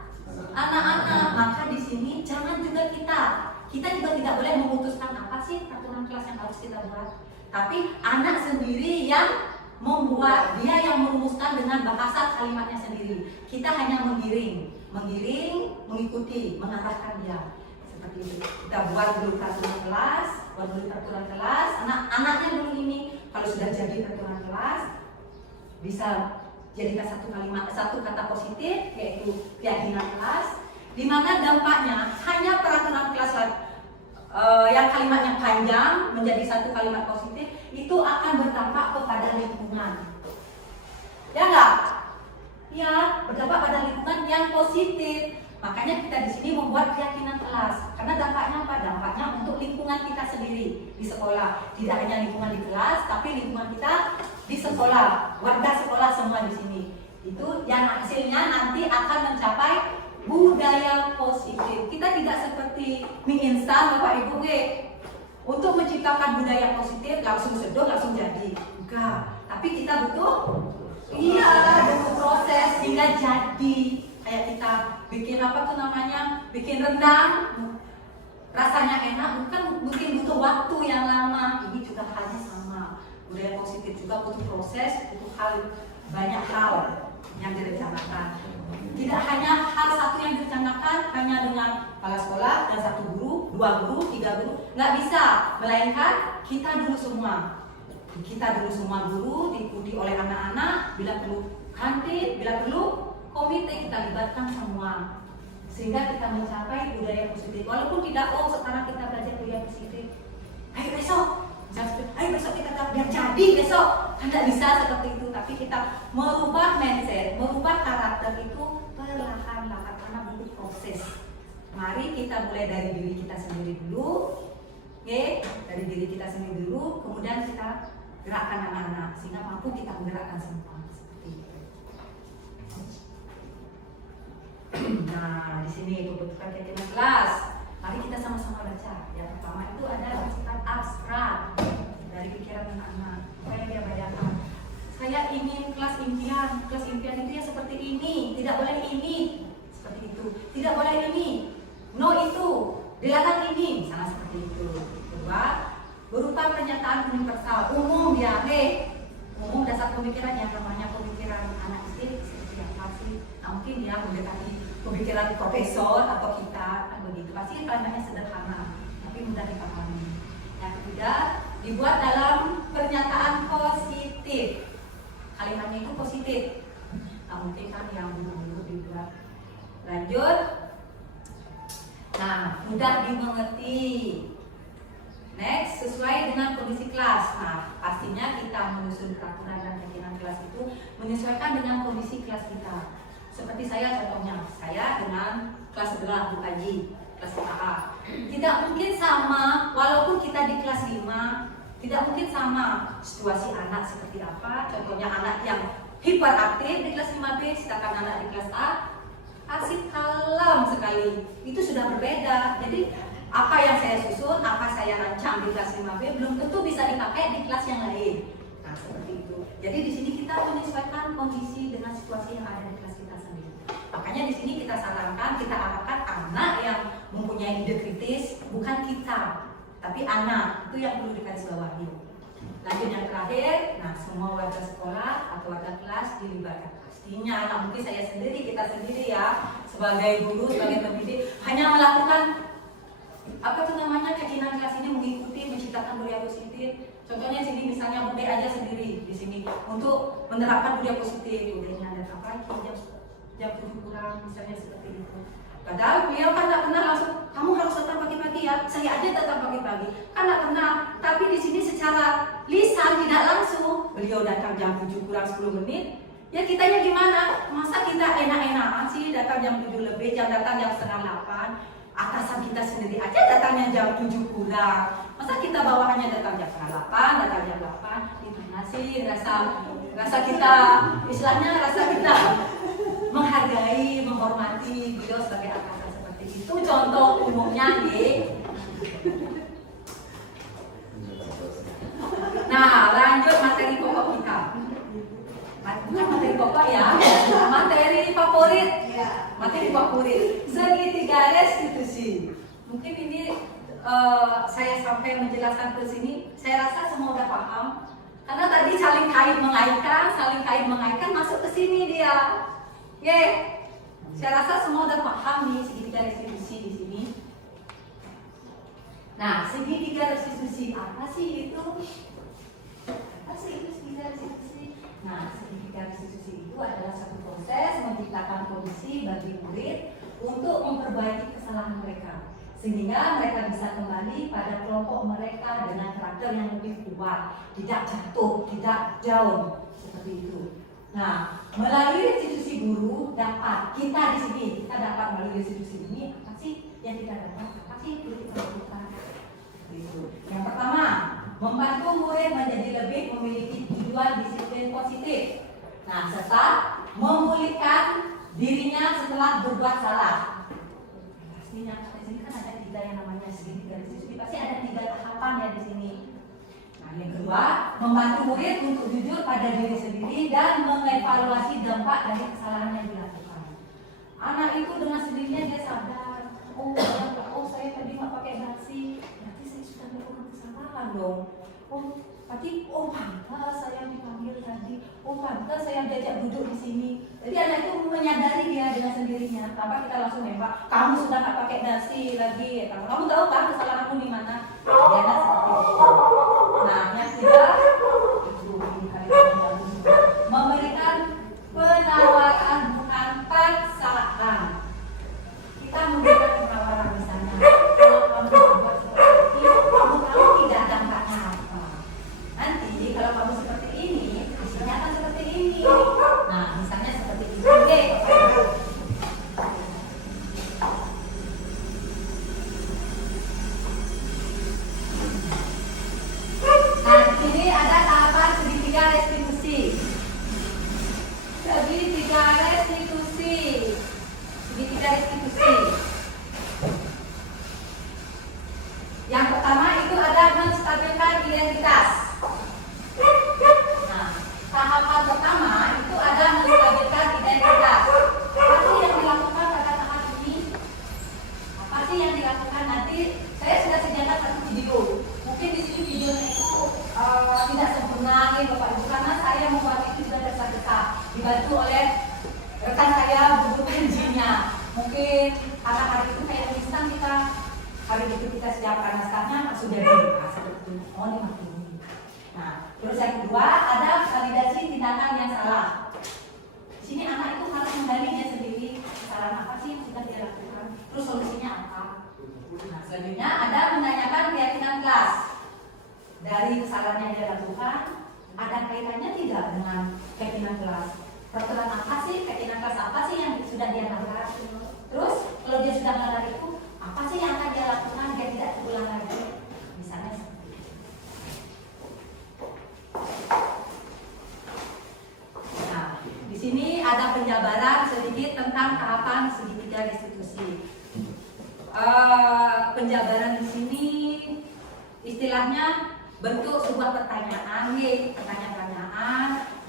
anak-anak. Maka di sini jangan juga kita juga tidak boleh memutuskan apa sih peraturan kelas yang harus kita buat. Tapi anak sendiri yang membuat, dia yang merumuskan dengan bahasa kalimatnya sendiri. Kita hanya menggiring, mengikuti, mengarahkan dia. Seperti itu. Kita buat dulu peraturan kelas, anak-anaknya dulu ini. Kalau sudah jadi peraturan kelas, bisa jadikan satu kata positif, yaitu keyakinan kelas, di mana dampaknya hanya peraturan kelas yang kalimatnya panjang menjadi satu kalimat positif itu akan berdampak kepada lingkungan. Ya enggak? Ya, berdampak pada lingkungan yang positif. Makanya kita di sini membuat keyakinan kelas. Karena dampaknya apa? Dampaknya untuk lingkungan kita sendiri di sekolah. Tidak hanya lingkungan di kelas, tapi lingkungan kita di sekolah, warga sekolah semua di sini. Itu yang hasilnya nanti akan mencapai budaya positif. Kita tidak seperti mie instan Bapak Ibu untuk menciptakan budaya positif langsung sedot langsung jadi. Enggak. Tapi kita butuh proses hingga jadi. Kayak kita bikin bikin rendang, rasanya enak, mungkin butuh waktu yang lama. Ini juga halnya sama. Budaya positif juga butuh proses, butuh banyak hal yang direncanakan. Tidak hanya hal satu yang direncanakan hanya dengan kepala sekolah dan satu guru, 2 guru, 3 guru, nggak bisa. Melainkan kita dulu semua guru diikuti oleh anak-anak. Bila perlu kantin, bila perlu komite, kita libatkan semua sehingga kita mencapai budaya positif. Walaupun tidak sekarang kita belajar budaya positif, ayo besok kita biar jadi besok, kan tidak bisa seperti itu. Tapi kita merubah mindset, merubah karakter itu perlahan-lahan karena butuh proses. Mari kita mulai dari diri kita sendiri dulu, dari diri kita sendiri dulu, kemudian kita gerakkan anak-anak sehingga mampu kita menggerakkan semua. Nah, di sini pembentukan keyakinan kelas. Mari kita sama-sama baca. Yang pertama itu ada sifat abstrak dari pikiran anak-anak. Apa yang dia bayangkan? Saya ingin kelas impian. Kelas impian itu ya seperti ini. Tidak boleh ini. Seperti itu. Tidak boleh ini. No itu. Dilarang ini. Misalnya seperti itu. Kedua, berupa pernyataan universal. Umum ya, umum dasar pemikiran yang namanya pemikiran anak SD seperti apa sih? Nah, mungkin dia mendekati pemikiran profesor atau kita kan begitu. Pasti kalimatnya sederhana, tapi mudah dipahami. Yang ketiga, dibuat dalam pernyataan positif. Kalimatnya itu positif. Nah, mungkin kan yang dulu dibuat. Lanjut. Nah, mudah dimengerti. Next, sesuai dengan kondisi kelas. Nah, pastinya kita menyusun peraturan dan keyakinan kelas itu menyesuaikan dengan kondisi kelas kita. Seperti saya contohnya, saya dengan kelas sebelah Bu Haji, kelas A. Tidak mungkin sama, walaupun kita di kelas 5, tidak mungkin sama situasi anak seperti apa. Contohnya anak yang hiperaktif di kelas 5B, sedangkan anak di kelas A asik kalem sekali. Itu sudah berbeda. Jadi apa yang saya susun, apa saya rancang di kelas 5B belum tentu bisa dipakai di kelas yang lain. Nah, seperti itu. Jadi di sini kita menyesuaikan kondisi dengan situasi yang ada di kelas kita sendiri. Makanya di sini kita sarankan, kita arahkan anak yang mempunyai ide kritis, bukan kita, tapi anak. Itu yang perlu digarisbawahi. Lanjut yang terakhir, nah semua warga sekolah atau warga kelas dilibatkan. Pastinya, nah mungkin saya sendiri, kita sendiri ya, sebagai guru, sebagai pendidik, hanya melakukan apa tuh namanya, keinginan kelas ini mengikuti menciptakan budaya positif. Contohnya sini misalnya Bunda aja sendiri di sini untuk menerapkan budaya positif, budayanya ada apa jam 7 kurang misalnya seperti itu. Padahal beliau kan tak pernah langsung kamu harus datang pagi-pagi ya, saya aja datang pagi-pagi kan tak pernah. Tapi di sini secara lisan tidak langsung beliau datang jam 7 kurang 10 menit. Ya kitanya gimana? Masa kita enak-enakan sih datang jam 7 lebih, datang jam setengah 8. Atasan kita sendiri aja datangnya jam 7 kurang. Masa kita bawahannya datang jam setengah 8, datang jam 8. Gimana sih rasa kita, istilahnya rasa kita menghargai, menghormati beliau sebagai atasan seperti itu. Contoh umumnya nih. Nah, lanjut materi pokok kita. Bukan materi pokok ya, materi favorit. Materi favorit, segitiga restitusi. Mungkin ini saya sampai menjelaskan ke sini, saya rasa semua udah paham. Karena tadi saling kait mengaitkan masuk ke sini dia. Saya rasa semua udah paham nih segitiga restitusi di sini. Nah, segitiga restitusi apa sih itu? Apa sih itu segitiga restitusi? Nah, segitiga restitusi itu adalah satu proses menciptakan kondisi bagi murid untuk memperbaiki kesalahan mereka, sehingga mereka bisa kembali pada kelompok mereka dengan karakter yang lebih kuat, tidak jatuh, tidak down, seperti itu. Nah, melalui restitusi guru dapat kita di sini, kita dapat melalui restitusi ini apa sih yang kita dapat? Apa sih yang kita lakukan? Gitu. Yang pertama, membantu murid menjadi lebih memiliki tujuan disiplin positif. Nah, serta memulihkan dirinya setelah berbuat salah. Pastinya di sini kan ada 3 yang namanya segitiga restitusi. Pasti ada 3 tahapan ya di sini. Nah, yang kedua, membantu murid untuk jujur pada diri sendiri dan mengevaluasi dampak dari kesalahan yang dilakukan. Anak itu dengan sendirinya dia sadar, oh saya tadi nggak pakai dasi, berarti saya sudah melakukan kesalahan dong. Pantas saya dipanggil tadi, pantas saya diajak duduk di sini. Jadi anak itu menyadari dia dengan sendirinya, tanpa kita langsung nembak. Kamu sudah nggak pakai dasi lagi, kamu tahu kan kesalahanmu di mana? Dia ada seperti itu. Nah, yang ketiga, memberikan penawaran bukan paksaan. Kita memberikan penawaran misalnya, kalau kamu berbuat seperti ini, kamu tahu tidak dampaknya apa. Nanti kalau kamu seperti ini, hasilnya akan seperti ini. Nah, misalnya seperti ini. Nah, di sini ada tahapan segitiga restitusi. Segitiga restitusi. Yang pertama itu ada menstabilkan identitas. Nah, tahapan pertama itu ada menstabilkan identitas. Apa sih yang dilakukan pada tahap ini? Apa sih yang dilakukan nanti? Saya sudah sediakan satu video. Mungkin di sini videonya itu tidak sempurna nih Bapak Ibu, karena saya membuat itu sudah tergesa-gesa, dibantu oleh rekan saya buku penjinya. Mungkin karena hari itu kayak instan kita hari itu kita siapkan naskahnya sudah seperti itu. Oh, ini makin ini. Nah, terus yang kedua ada validasi tindakan yang salah. Di sini anak itu harus menggali dia sendiri kesalahan apa sih yang sudah dia lakukan, terus solusinya apa. Nah, selanjutnya ada menanyakan keyakinan kelas. Dari kesalahan yang dia lakukan, ada kaitannya tidak dengan keyakinan kelas? Peraturan apa sih, keyakinan kelas apa sih yang sudah dia lakukan? Terus kalau dia sudah melanggar itu, apa sih yang akan dia lakukan biar tidak terulang lagi? Misalnya seperti itu. Nah, di sini ada penjabaran sedikit tentang tahapan segitiga restitusi. Penjabaran di sini istilahnya bentuk sebuah pertanyaan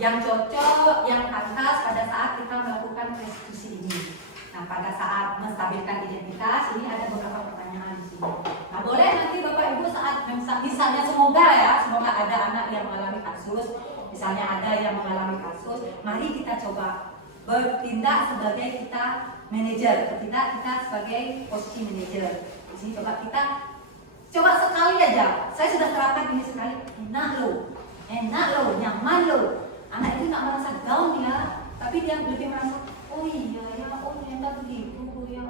yang cocok, yang pantas pada saat kita melakukan restitusi ini. Nah, pada saat menstabilkan identitas, ini ada beberapa pertanyaan di sini. Nah, boleh nanti Bapak Ibu saat misalnya semoga ada anak yang mengalami kasus, misalnya ada yang mengalami kasus, mari kita coba bertindak sebagai kita manajer, bertindak kita sebagai posisi manajer. sini coba sekali aja. Saya sudah terapkan ini sekali. Enak loh, nyaman loh. Anak itu nggak merasa down ya, tapi dia lebih merasa, oh iya ya, oh ternyata begitu, oh iya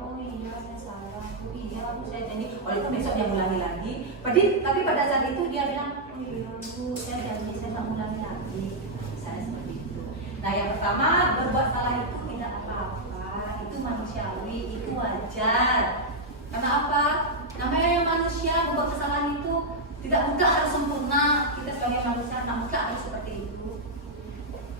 saya salah, oh iya saya jadi. Walaupun besok dia ulangi lagi, tapi pada saat itu dia bilang, oh iya Bu, saya janji saya nggak ulangi lagi. Misalnya seperti itu. Nah yang pertama, berbuat salah itu tidak apa-apa, itu manusiawi, itu wajar. Karena apa? Namanya yang manusia membuat kesalahan itu tidak mudah harus sempurna. Kita sebagai manusia tidak mudah harus seperti itu.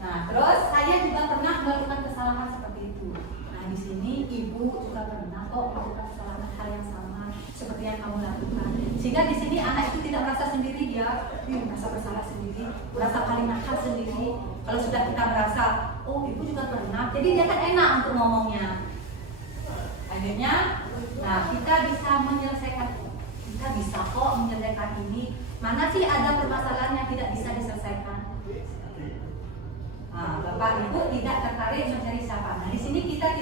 Nah, terus saya juga pernah melakukan kesalahan seperti itu. Nah, di sini ibu juga pernah kok melakukan kesalahan hal yang sama seperti yang kamu lakukan. Sehingga di sini anak itu tidak merasa sendiri dia merasa bersalah sendiri, merasa paling nakal sendiri. Kalau sudah kita merasa, oh ibu juga pernah, jadi dia kan enak untuk ngomongnya. Akhirnya, nah kita bisa menyelesaikan, kita bisa kok menyelesaikan ini. Mana sih ada permasalahan yang tidak bisa diselesaikan? Nah, Bapak Ibu tidak tertarik mencari siapa. Nah, di sini kita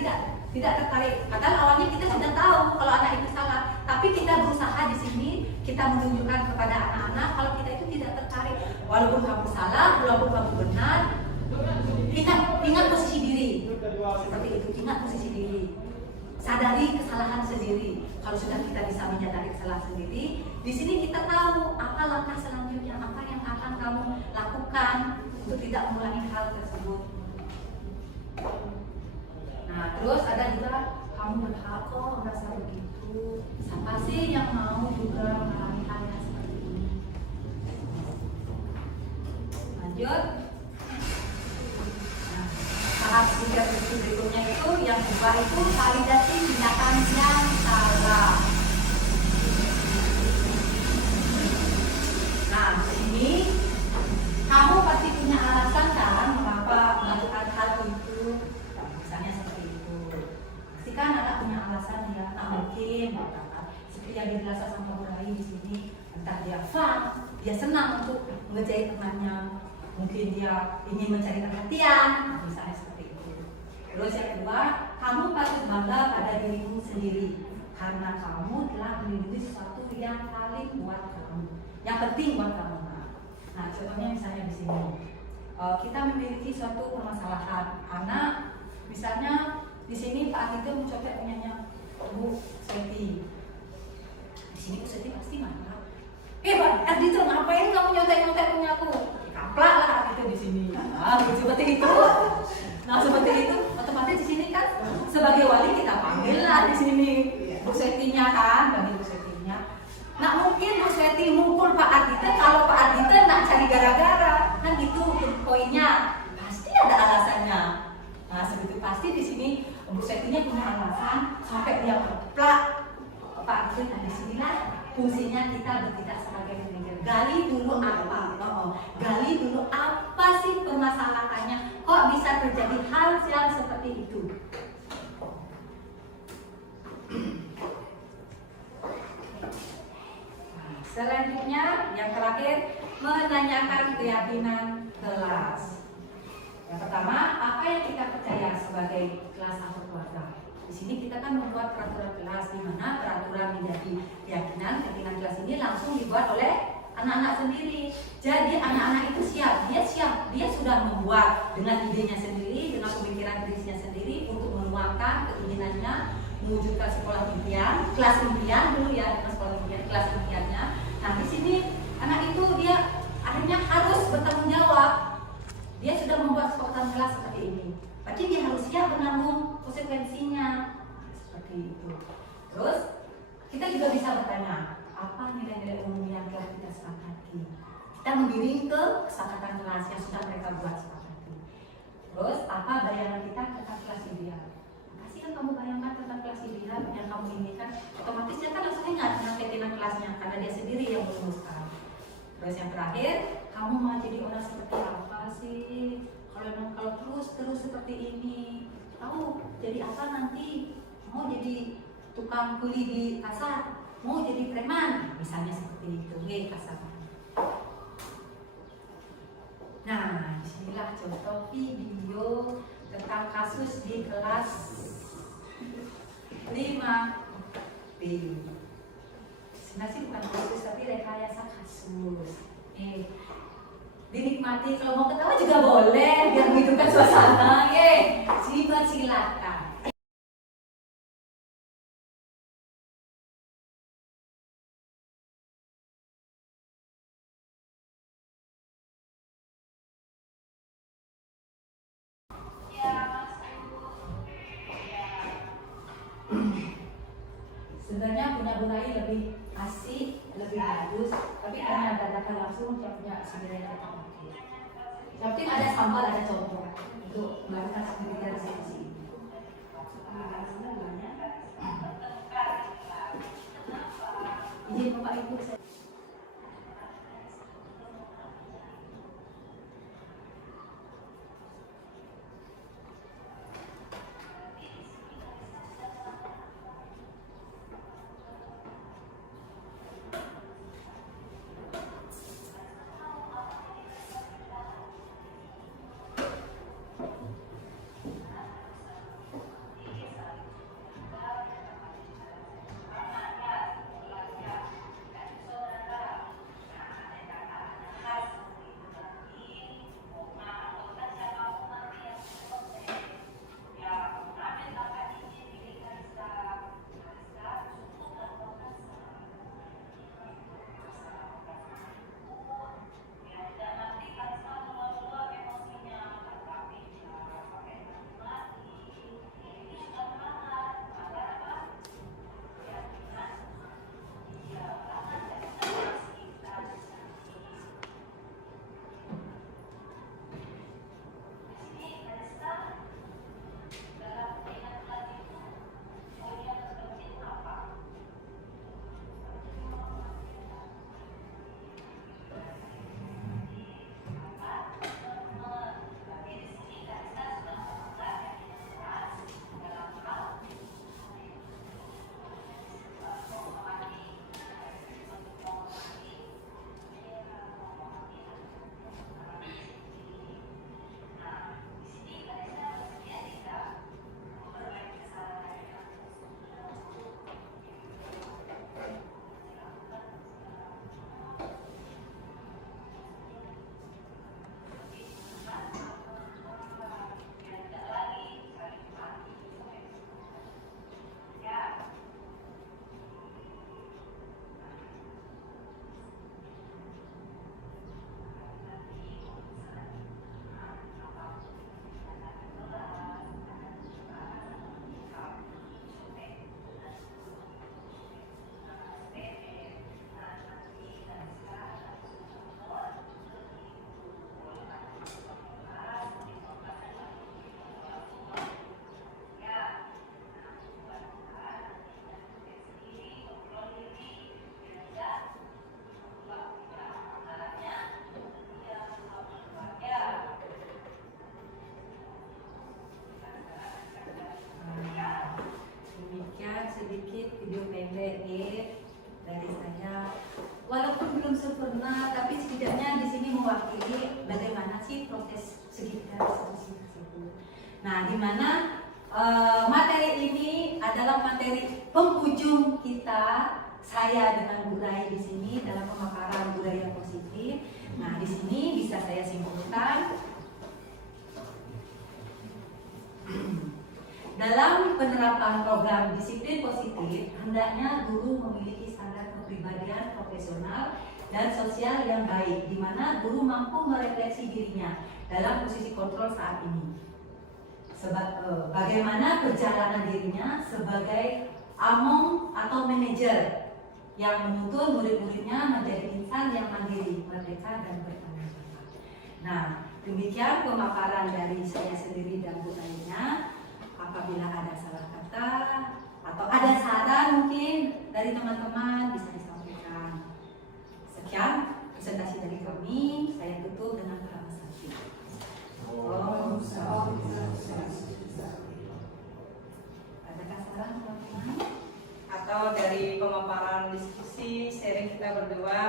tidak tertarik. Padahal awalnya kita sudah tahu kalau anak itu salah, tapi kita berusaha di sini kita menunjukkan kepada anak-anak kalau kita itu tidak tertarik. Walaupun kamu salah, walaupun kamu benar, ingat posisi diri. Seperti itu, ingat posisi diri. Sadari kesalahan sendiri. Kalau sudah kita bisa menyadari kesalahan sendiri, di sini kita tahu apa langkah selanjutnya, apa yang akan kamu lakukan untuk tidak mengulangi hal tersebut. Nah, terus ada juga kamu berhak kok merasa begitu. Siapa sih yang mau juga mengalami hal yang seperti ini? Lanjut. Nah, tahap berikutnya itu yang kedua itu validasi tindakan yang salah. Nah, ini kamu pasti punya alasan kan mengapa melakukan hal itu. Misalnya seperti itu. Pasti kan ada punya alasan dia, nggak mungkin. Seperti yang dijelaskan sama Bu Rai di sini, entah dia fun, dia senang untuk mengerjai temannya, mungkin dia ingin mencari perhatian, misalnya seperti itu. Terus yang kedua, kamu patut bangga pada dirimu sendiri karena kamu telah melindungi sesuatu yang paling buat kamu, yang penting buat kamu. Nah, contohnya misalnya di sini, kita memiliki suatu permasalahan. Anak, misalnya di sini Pak Adito mencoba punyanya Bu Sweti. Di sini Bu Sweti pasti marah. Pak Adito, ngapain kamu nyontek-nyontek punya aku? Kaplak lah itu di sini. Nah, seperti itu. Nah, seperti itu. Otomatis di sini kan sebagai wali kita panggil lah di sini Bu Swetinya kan, bagi Bu Swetinya. Nah, mungkin Bu Sweti mukul Pak Adito kalau Pak Adito nak cari gara-gara. Kan itu poinnya. Pasti ada alasannya. Nah, seperti pasti di sini Bu Swetinya punya alasan sampai dia keplak Pak Adito. Nah, di sinilah fungsinya kita bertindak sebagai manajer. Gali dulu apa? Gali dulu apa sih permasalahannya? Kok bisa terjadi hal yang seperti itu? Selanjutnya, yang terakhir, menanyakan keyakinan kelas. Yang pertama, apa yang kita percaya sebagai kelas atau keluarga? Di sini kita kan membuat peraturan kelas, di mana peraturan menjadi keyakinan kelas ini langsung dibuat oleh anak-anak sendiri. Jadi anak-anak itu siap, dia sudah membuat dengan idenya sendiri, dengan pemikiran dirinya sendiri untuk menuangkan keinginannya, mewujudkan sekolah impian, kelas impian dulu ya, dengan sekolah impian, kelas impiannya. Nah, di sini anak itu dia akhirnya harus bertanggung jawab. Dia sudah membuat kesepakatan kelas seperti ini. Berarti dia harus siap menanggung konsekuensinya. Seperti itu. Terus kita juga bisa bertanya, apa nilai-nilai umum yang telah kita sepakati? Kita mengiring ke kesepakatan kelas yang sudah mereka buat sepakati. Terus apa bayangan kita tentang kelas ideal? Kan kamu bayangkan tentang kelas ideal yang kamu inginkan, otomatis dia kan langsung ingat dengan keyakinan kelasnya karena dia sendiri yang merumuskan. Terus yang terakhir, kamu mau jadi orang seperti apa sih? Kalau terus seperti ini, kamu jadi apa nanti? Mau jadi tukang kuli di pasar? Mau jadi preman? Misalnya seperti itu, kasar. Nah, disinilah contoh video tentang kasus di kelas 5B. sebenarnya sih bukan kasus tapi rekayasa kasus. Dinikmati, kalau mau ketawa juga boleh biar menghidupkan suasana. Silakan. Sebenarnya punya Burai lebih asik, lebih bagus, tapi karena dadakan langsung dia punya sendiri yang kita pakai. Yang penting ada sambal, ada combro untuk melakukan sendiri dari sini. Izin Bapak Ibu. dari saya. Walaupun belum sempurna, tapi setidaknya di sini mewakili bagaimana sih proses segitiga tersebut. Nah, di mana materi ini adalah materi penghujung kita, saya dengan Burai di sini dalam pemaparan budaya positif. Nah, di sini bisa saya simpulkan. Dalam penerapan program disiplin positif, hendaknya guru memiliki standar kepribadian profesional dan sosial yang baik, di mana guru mampu merefleksi dirinya dalam posisi kontrol saat ini. Bagaimana perjalanan dirinya sebagai among atau manajer yang menuntun murid-muridnya menjadi insan yang mandiri, merdeka dan bertanggung jawab. Nah, demikian pemaparan dari saya sendiri dan Burainya. Apabila ada salah kata atau ada saran mungkin dari teman-teman bisa disampaikan. Sekian presentasi dari kami. Saya tutup dengan kalimat sakti. Adakah saran teman-teman? Atau dari pemaparan diskusi sharing kita berdua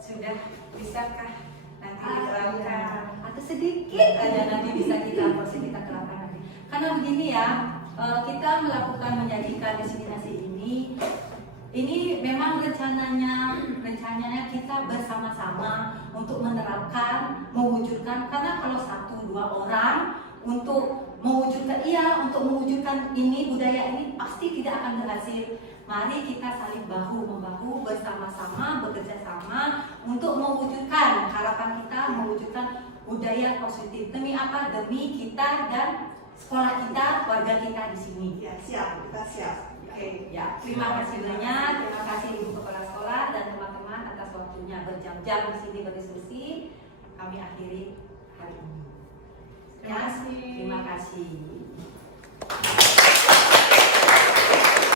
sudah bisakah nanti diterapkan? Atau sedikit aja nanti bisa kita terapkan nanti. Karena begini ya, kita melakukan menjadikan destinasi ini Ini memang rencananya kita bersama-sama untuk menerapkan, mewujudkan, karena kalau 1-2 orang untuk mewujudkan ini budaya ini pasti tidak akan berhasil. Mari kita saling bahu-membahu bersama-sama, bekerja sama untuk mewujudkan harapan kita, mewujudkan budaya positif. Demi apa? Demi kita dan sekolah kita, warga kita di sini. Ya, siap, kita siap. Oke, ya, terima kasih banyak. Terima kasih Ibu Kepala Sekolah dan teman-teman atas waktunya berjam-jam di sini berdiskusi. Kami akhiri hari ini. Terima kasih. Terima kasih.